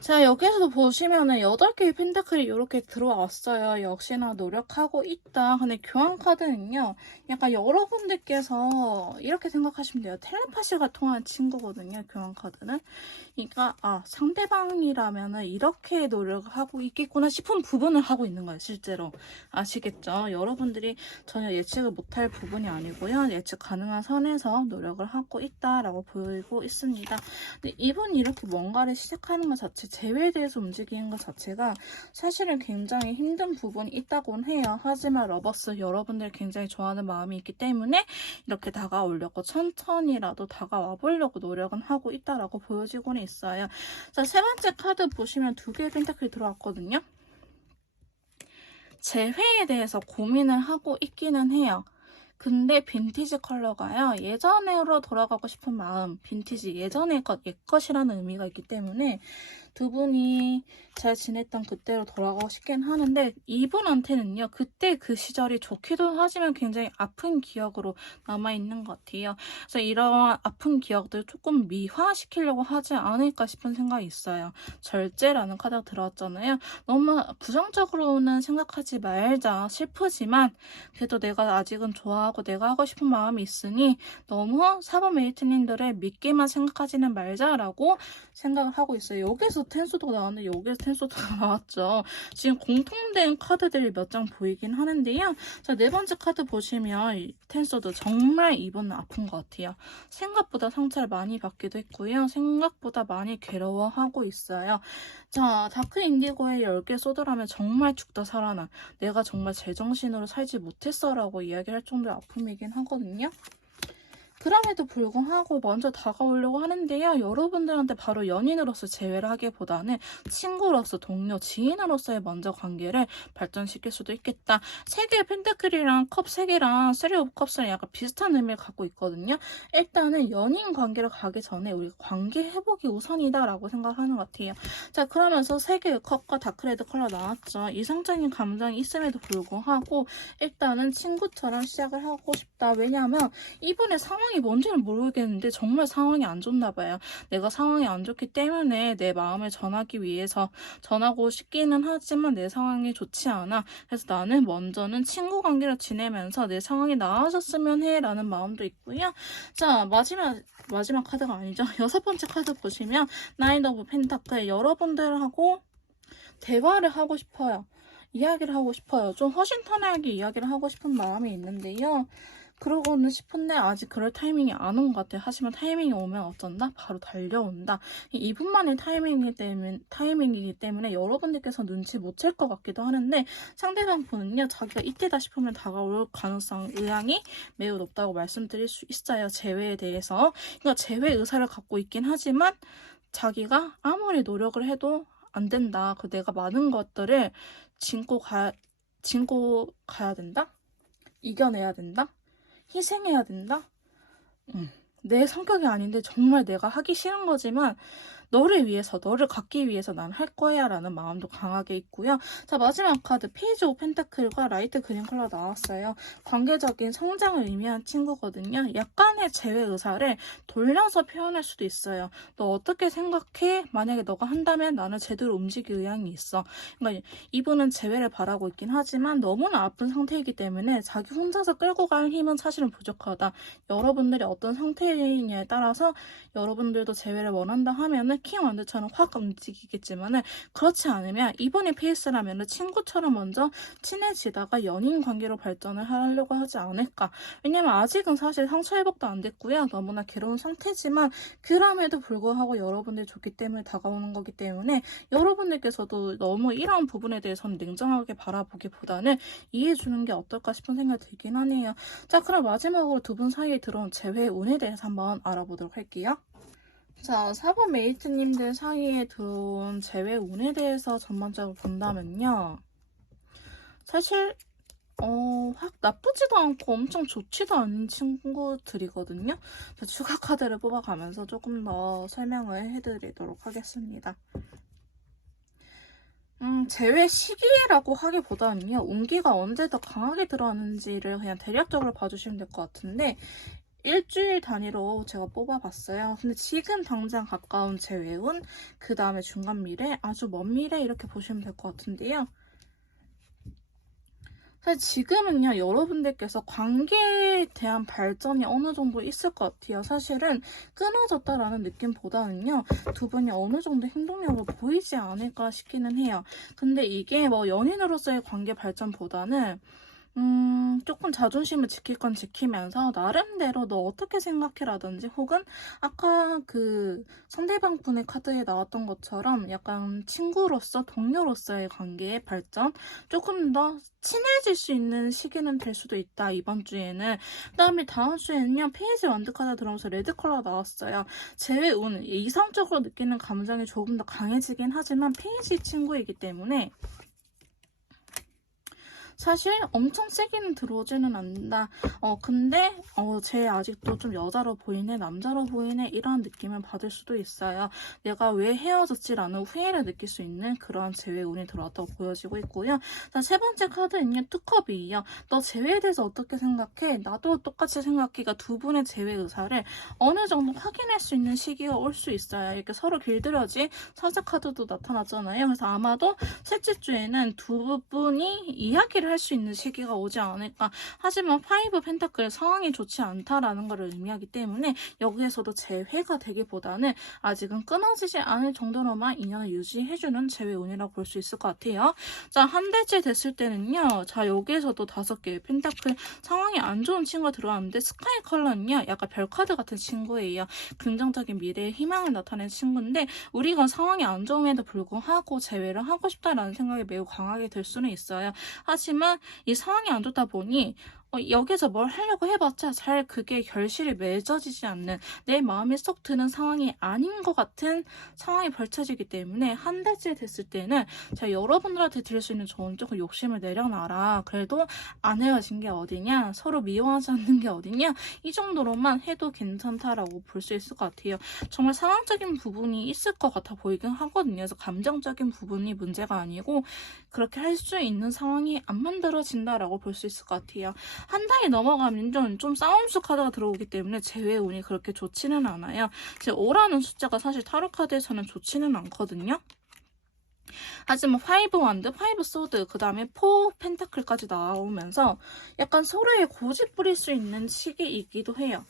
8개의 펜타클이 이렇게 들어왔어요. 역시나 노력하고 있다. 근데 교환 카드는요. 약간 여러분들께서 이렇게 생각하시면 돼요. 텔레파시가 통하는 친구거든요. 교환 카드는. 그러니까 상대방이라면 이렇게 노력을 하고 있겠구나 싶은 부분을 하고 있는 거예요. 실제로. 아시겠죠? 여러분들이 전혀 예측을 못할 부분이 아니고요. 예측 가능한 선에서 노력을 하고 있다라고 보이고 있습니다. 근데 이분이 이렇게 뭔가를 시작하는 것 자체, 재회에 대해서 움직이는 것 자체가 사실은 굉장히 힘든 부분이 있다고는 해요. 하지만 러버스 여러분들 굉장히 좋아하는 마음이 있기 때문에 이렇게 다가오려고 천천히라도 다가와 보려고 노력은 하고 있다라고 보여지고는 있어요. 자, 세 번째 카드 보시면 2개의 펜타클이 들어왔거든요. 재회에 대해서 고민을 하고 있기는 해요. 근데 빈티지 컬러가요. 예전으로 돌아가고 싶은 마음, 빈티지 예전의 것, 옛것이라는 의미가 있기 때문에 두 분이 잘 지냈던 그때로 돌아가고 싶긴 하는데 이분한테는요. 그때 그 시절이 좋기도 하지만 굉장히 아픈 기억으로 남아있는 것 같아요. 그래서 이러한 아픈 기억들을 조금 미화시키려고 하지 않을까 싶은 생각이 있어요. 절제라는 카드가 들어왔잖아요. 너무 부정적으로는 생각하지 말자. 슬프지만 그래도 내가 아직은 좋아하고 내가 하고 싶은 마음이 있으니 너무 사번 메이트님들을 믿기만 생각하지는 말자라고 생각을 하고 있어요. 여기서 텐소드가 나왔는데 여기서 텐소드가 나왔죠. 지금 공통된 카드들이 몇 장 보이긴 하는데요. 자, 네 번째 카드 보시면 이 텐소드 정말 이번은 아픈 것 같아요. 생각보다 상처를 많이 받기도 했고요. 생각보다 많이 괴로워하고 있어요. 자, 다크 인디고의 10개 소드라면 정말 죽다 살아나. 내가 정말 제정신으로 살지 못했어 라고 이야기할 정도의 아픔이긴 하거든요. 그럼에도 불구하고 먼저 다가오려고 하는데요. 여러분들한테 바로 연인으로서 재회를 하기보다는 친구로서, 동료, 지인으로서의 먼저 관계를 발전시킬 수도 있겠다. 3개의 펜타클이랑 컵 3개랑 3 오브 컵스랑 약간 비슷한 의미를 갖고 있거든요. 일단은 연인 관계를 가기 전에 우리가 관계 회복이 우선이다 라고 생각하는 것 같아요. 자, 그러면서 3개의 컵과 다크레드 컬러 나왔죠. 이성적인 감정이 있음에도 불구하고 일단은 친구처럼 시작을 하고 싶다. 왜냐하면 이분의 상황이 상황이 뭔지는 모르겠는데 정말 상황이 안 좋나 봐요. 내가 상황이 안 좋기 때문에 내 마음을 전하기 위해서 전하고 싶기는 하지만 내 상황이 좋지 않아. 그래서 나는 먼저는 친구 관계를 지내면서 내 상황이 나아졌으면 해라는 마음도 있고요. 자, 마지막 카드가 아니죠. 6번째 카드 보시면 나인 오브 펜타클. 여러분들하고 대화를 하고 싶어요. 이야기를 하고 싶어요. 좀 허심탄회하게 이야기를 하고 싶은 마음이 있는데요. 그러고는 싶은데 아직 그럴 타이밍이 안 온 것 같아요. 하지만 타이밍이 오면 어쩐다? 바로 달려온다. 2분만의 타이밍이기 때문에 여러분들께서 눈치 못 챌 것 같기도 하는데 상대방 분은요. 자기가 이때다 싶으면 다가올 가능성, 의향이 매우 높다고 말씀드릴 수 있어요. 재회에 대해서. 그러니까 재회 의사를 갖고 있긴 하지만 자기가 아무리 노력을 해도 안 된다. 내가 많은 것들을 짚고 가야 된다? 이겨내야 된다? 희생해야 된다? 내 성격이 아닌데 정말 내가 하기 싫은 거지만 너를 위해서, 너를 갖기 위해서 난 할 거야 라는 마음도 강하게 있고요. 자, 마지막 카드 페이지 오브 펜타클과 라이트 그린 컬러 나왔어요. 관계적인 성장을 의미한 친구거든요. 약간의 제외 의사를 돌려서 표현할 수도 있어요. 너 어떻게 생각해? 만약에 너가 한다면 나는 제대로 움직일 의향이 있어. 그러니까 이분은 재회를 바라고 있긴 하지만 너무나 아픈 상태이기 때문에 자기 혼자서 끌고 갈 힘은 사실은 부족하다. 여러분들이 어떤 상태이냐에 따라서 여러분들도 재회를 원한다 하면은 킹완드처럼 확 움직이겠지만은 그렇지 않으면 이분의 페이스라면은 친구처럼 먼저 친해지다가 연인 관계로 발전을 하려고 하지 않을까. 왜냐면 아직은 사실 상처 회복도 안 됐고요. 너무나 괴로운 상태지만 그럼에도 불구하고 여러분들이 좋기 때문에 다가오는 거기 때문에 여러분들께서도 너무 이러한 부분에 대해서는 냉정하게 바라보기보다는 이해해주는 게 어떨까 싶은 생각이 들긴 하네요. 자, 그럼 마지막으로 두 분 사이에 들어온 재회 운에 대해서 한번 알아보도록 할게요. 자, 4번 메이트님들 사이에 들어온 재회 운에 대해서 전반적으로 본다면요. 사실 확 나쁘지도 않고 엄청 좋지도 않은 친구들이거든요. 자, 추가 카드를 뽑아가면서 조금 더 설명을 해드리도록 하겠습니다. 제외 시기라고 하기보다는요, 운기가 언제 더 강하게 들어왔는지를 그냥 대략적으로 봐주시면 될 것 같은데, 일주일 단위로 제가 뽑아봤어요. 근데 지금 당장 가까운 제외운, 그 다음에 중간 미래, 아주 먼 미래 이렇게 보시면 될 것 같은데요. 사실 지금은요, 여러분들께서 관계에 대한 발전이 어느 정도 있을 것 같아요. 사실은 끊어졌다라는 느낌보다는요, 두 분이 어느 정도 행동력을 보이지 않을까 싶기는 해요. 근데 이게 뭐 연인으로서의 관계 발전보다는 조금 자존심을 지킬 건 지키면서 나름대로 너 어떻게 생각해라든지 혹은 아까 그 상대방 분의 카드에 나왔던 것처럼 약간 친구로서 동료로서의 관계의 발전 조금 더 친해질 수 있는 시기는 될 수도 있다 이번 주에는. 그다음에 다음 주에는요 페이지 원드 카드 들어오면서 레드 컬러 나왔어요. 제외 운 이성적으로 느끼는 감정이 조금 더 강해지긴 하지만 페이지 친구이기 때문에 사실 엄청 세게는 들어오지는 않는다. 근데 쟤 아직도 좀 여자로 보이네, 남자로 보이네 이런 느낌을 받을 수도 있어요. 내가 왜 헤어졌지라는 후회를 느낄 수 있는 그러한 재회 운이 들어왔다고 보여지고 있고요. 자, 세 번째 카드는요, 투컵이에요. 너 재회에 대해서 어떻게 생각해? 나도 똑같이 생각해. 그러니까 두 분의 재회 의사를 어느 정도 확인할 수 있는 시기가 올 수 있어요. 이렇게 서로 길들여진 사자 카드도 나타났잖아요. 그래서 아마도 셋째 주에는 두 분이 이야기를 할 수 있는 시기가 오지 않을까. 하지만 파이브 펜타클의 상황이 좋지 않다라는 것을 의미하기 때문에 여기에서도 재회가 되기보다는 아직은 끊어지지 않을 정도로만 인연을 유지해주는 재회 운이라고 볼 수 있을 것 같아요. 자, 한 달째 됐을 때는요. 자, 여기에서도 5개의 펜타클 상황이 안 좋은 친구가 들어왔는데 스카이 컬러는요. 약간 별카드 같은 친구예요. 긍정적인 미래의 희망을 나타내는 친구인데 우리가 상황이 안 좋음에도 불구하고 재회를 하고 싶다라는 생각이 매우 강하게 들 수는 있어요. 하지만 이 상황이 안 좋다 보니 여기서 뭘 하려고 해봤자 잘 그게 결실이 맺어지지 않는 내 마음에 쏙 드는 상황이 아닌 것 같은 상황이 벌쳐지기 때문에 한 달째 됐을 때는 제가 여러분들한테 드릴 수 있는 조언 조금 욕심을 내려놔라. 그래도 안 헤어진 게 어디냐? 서로 미워하지 않는 게 어디냐? 이 정도로만 해도 괜찮다라고 볼 수 있을 것 같아요. 정말 상황적인 부분이 있을 것 같아 보이긴 하거든요. 그래서 감정적인 부분이 문제가 아니고 그렇게 할 수 있는 상황이 안 만들어진다라고 볼 수 있을 것 같아요. 한 달이 넘어가면 좀 싸움수 카드가 들어오기 때문에 제외 운이 그렇게 좋지는 않아요. 제 5라는 숫자가 사실 타로 카드에서는 좋지는 않거든요. 하지만 5 원드, 5 소드, 그 다음에 4 펜타클까지 나오면서 약간 서로의 고집 부릴 수 있는 시기이기도 해요.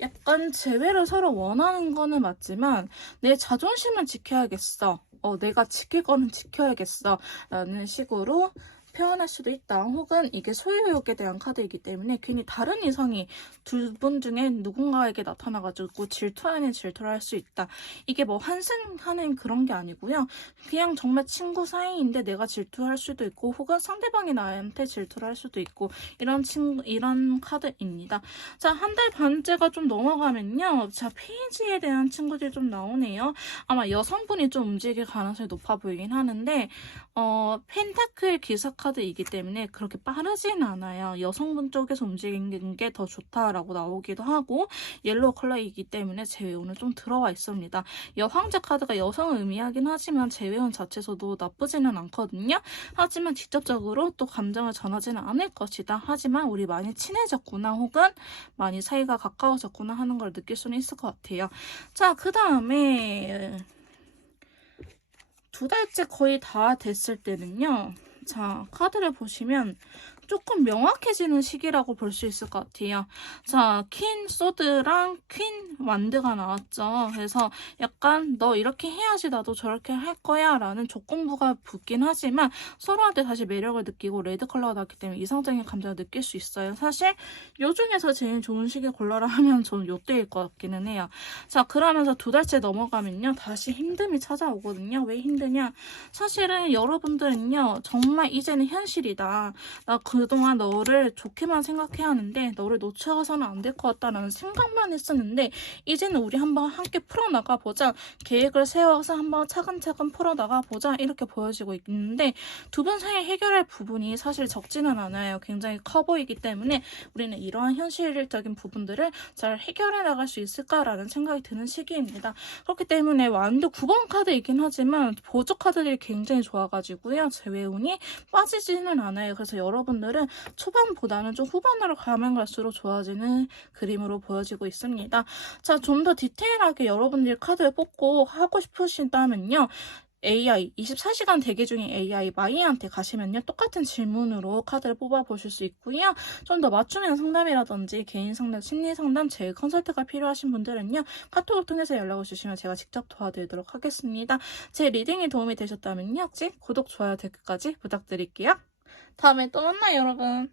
약간 재회를 서로 원하는 거는 맞지만 내 자존심은 지켜야겠어. 내가 지킬 거는 지켜야겠어. 라는 식으로 표현할 수도 있다. 혹은 이게 소유욕에 대한 카드이기 때문에 괜히 다른 이성이 두 분 중에 누군가에게 나타나가지고 질투 아닌 질투를 할 수 있다. 이게 뭐 환승하는 그런 게 아니고요. 그냥 정말 친구 사이인데 내가 질투할 수도 있고 혹은 상대방이 나한테 질투를 할 수도 있고 이런 카드입니다. 자, 한 달 반째가 좀 넘어가면요. 자, 페이지에 대한 친구들이 좀 나오네요. 아마 여성분이 좀 움직일 가능성이 높아 보이긴 하는데 펜타클 기사 카드이기 때문에 그렇게 빠르진 않아요. 여성분 쪽에서 움직이는 게 더 좋다라고 나오기도 하고 옐로우 컬러이기 때문에 제외운은 좀 들어와 있습니다. 여황제 카드가 여성을 의미하긴 하지만 제외운 자체에서도 나쁘지는 않거든요. 하지만 직접적으로 또 감정을 전하지는 않을 것이다. 하지만 우리 많이 친해졌구나 혹은 많이 사이가 가까워졌구나 하는 걸 느낄 수는 있을 것 같아요. 자, 그 다음에 2달째 거의 다 됐을 때는요. 자, 카드를 보시면 조금 명확해지는 시기라고 볼 수 있을 것 같아요. 자, 퀸 소드랑 퀸 완드가 나왔죠. 그래서 약간 너 이렇게 해야지 나도 저렇게 할 거야 라는 조건부가 붙긴 하지만 서로한테 다시 매력을 느끼고 레드 컬러가 나왔기 때문에 이상적인 감정을 느낄 수 있어요. 사실 요 중에서 제일 좋은 시기 골라라 하면 저는 요때일 것 같기는 해요. 자, 그러면서 2달째 넘어가면요. 다시 힘듦이 찾아오거든요. 왜 힘드냐? 사실은 여러분들은요. 정말 이제는 현실이다. 나 그동안 너를 좋게만 생각해야 하는데 너를 놓쳐서는 안 될 것 같다라는 생각만 했었는데 이제는 우리 한번 함께 풀어나가 보자. 계획을 세워서 한번 차근차근 풀어나가 보자. 이렇게 보여지고 있는데 두 분 사이에 해결할 부분이 사실 적지는 않아요. 굉장히 커 보이기 때문에 우리는 이러한 현실적인 부분들을 잘 해결해 나갈 수 있을까라는 생각이 드는 시기입니다. 그렇기 때문에 완도 9번 카드이긴 하지만 보조 카드들이 굉장히 좋아가지고요. 제외운이 빠지지는 않아요. 그래서 여러분들은 초반보다는 좀 후반으로 가면 갈수록 좋아지는 그림으로 보여지고 있습니다. 자, 좀 더 디테일하게 여러분들이 카드를 뽑고 하고 싶으시다면요. AI, 24시간 대기 중인 AI 마이한테 가시면요. 똑같은 질문으로 카드를 뽑아보실 수 있고요. 좀 더 맞춤형 상담이라든지 개인 상담, 심리 상담, 제 컨설트가 필요하신 분들은요. 카톡을 통해서 연락을 주시면 제가 직접 도와드리도록 하겠습니다. 제 리딩이 도움이 되셨다면요. 구독, 좋아요, 댓글까지 부탁드릴게요. 다음에 또 만나요, 여러분.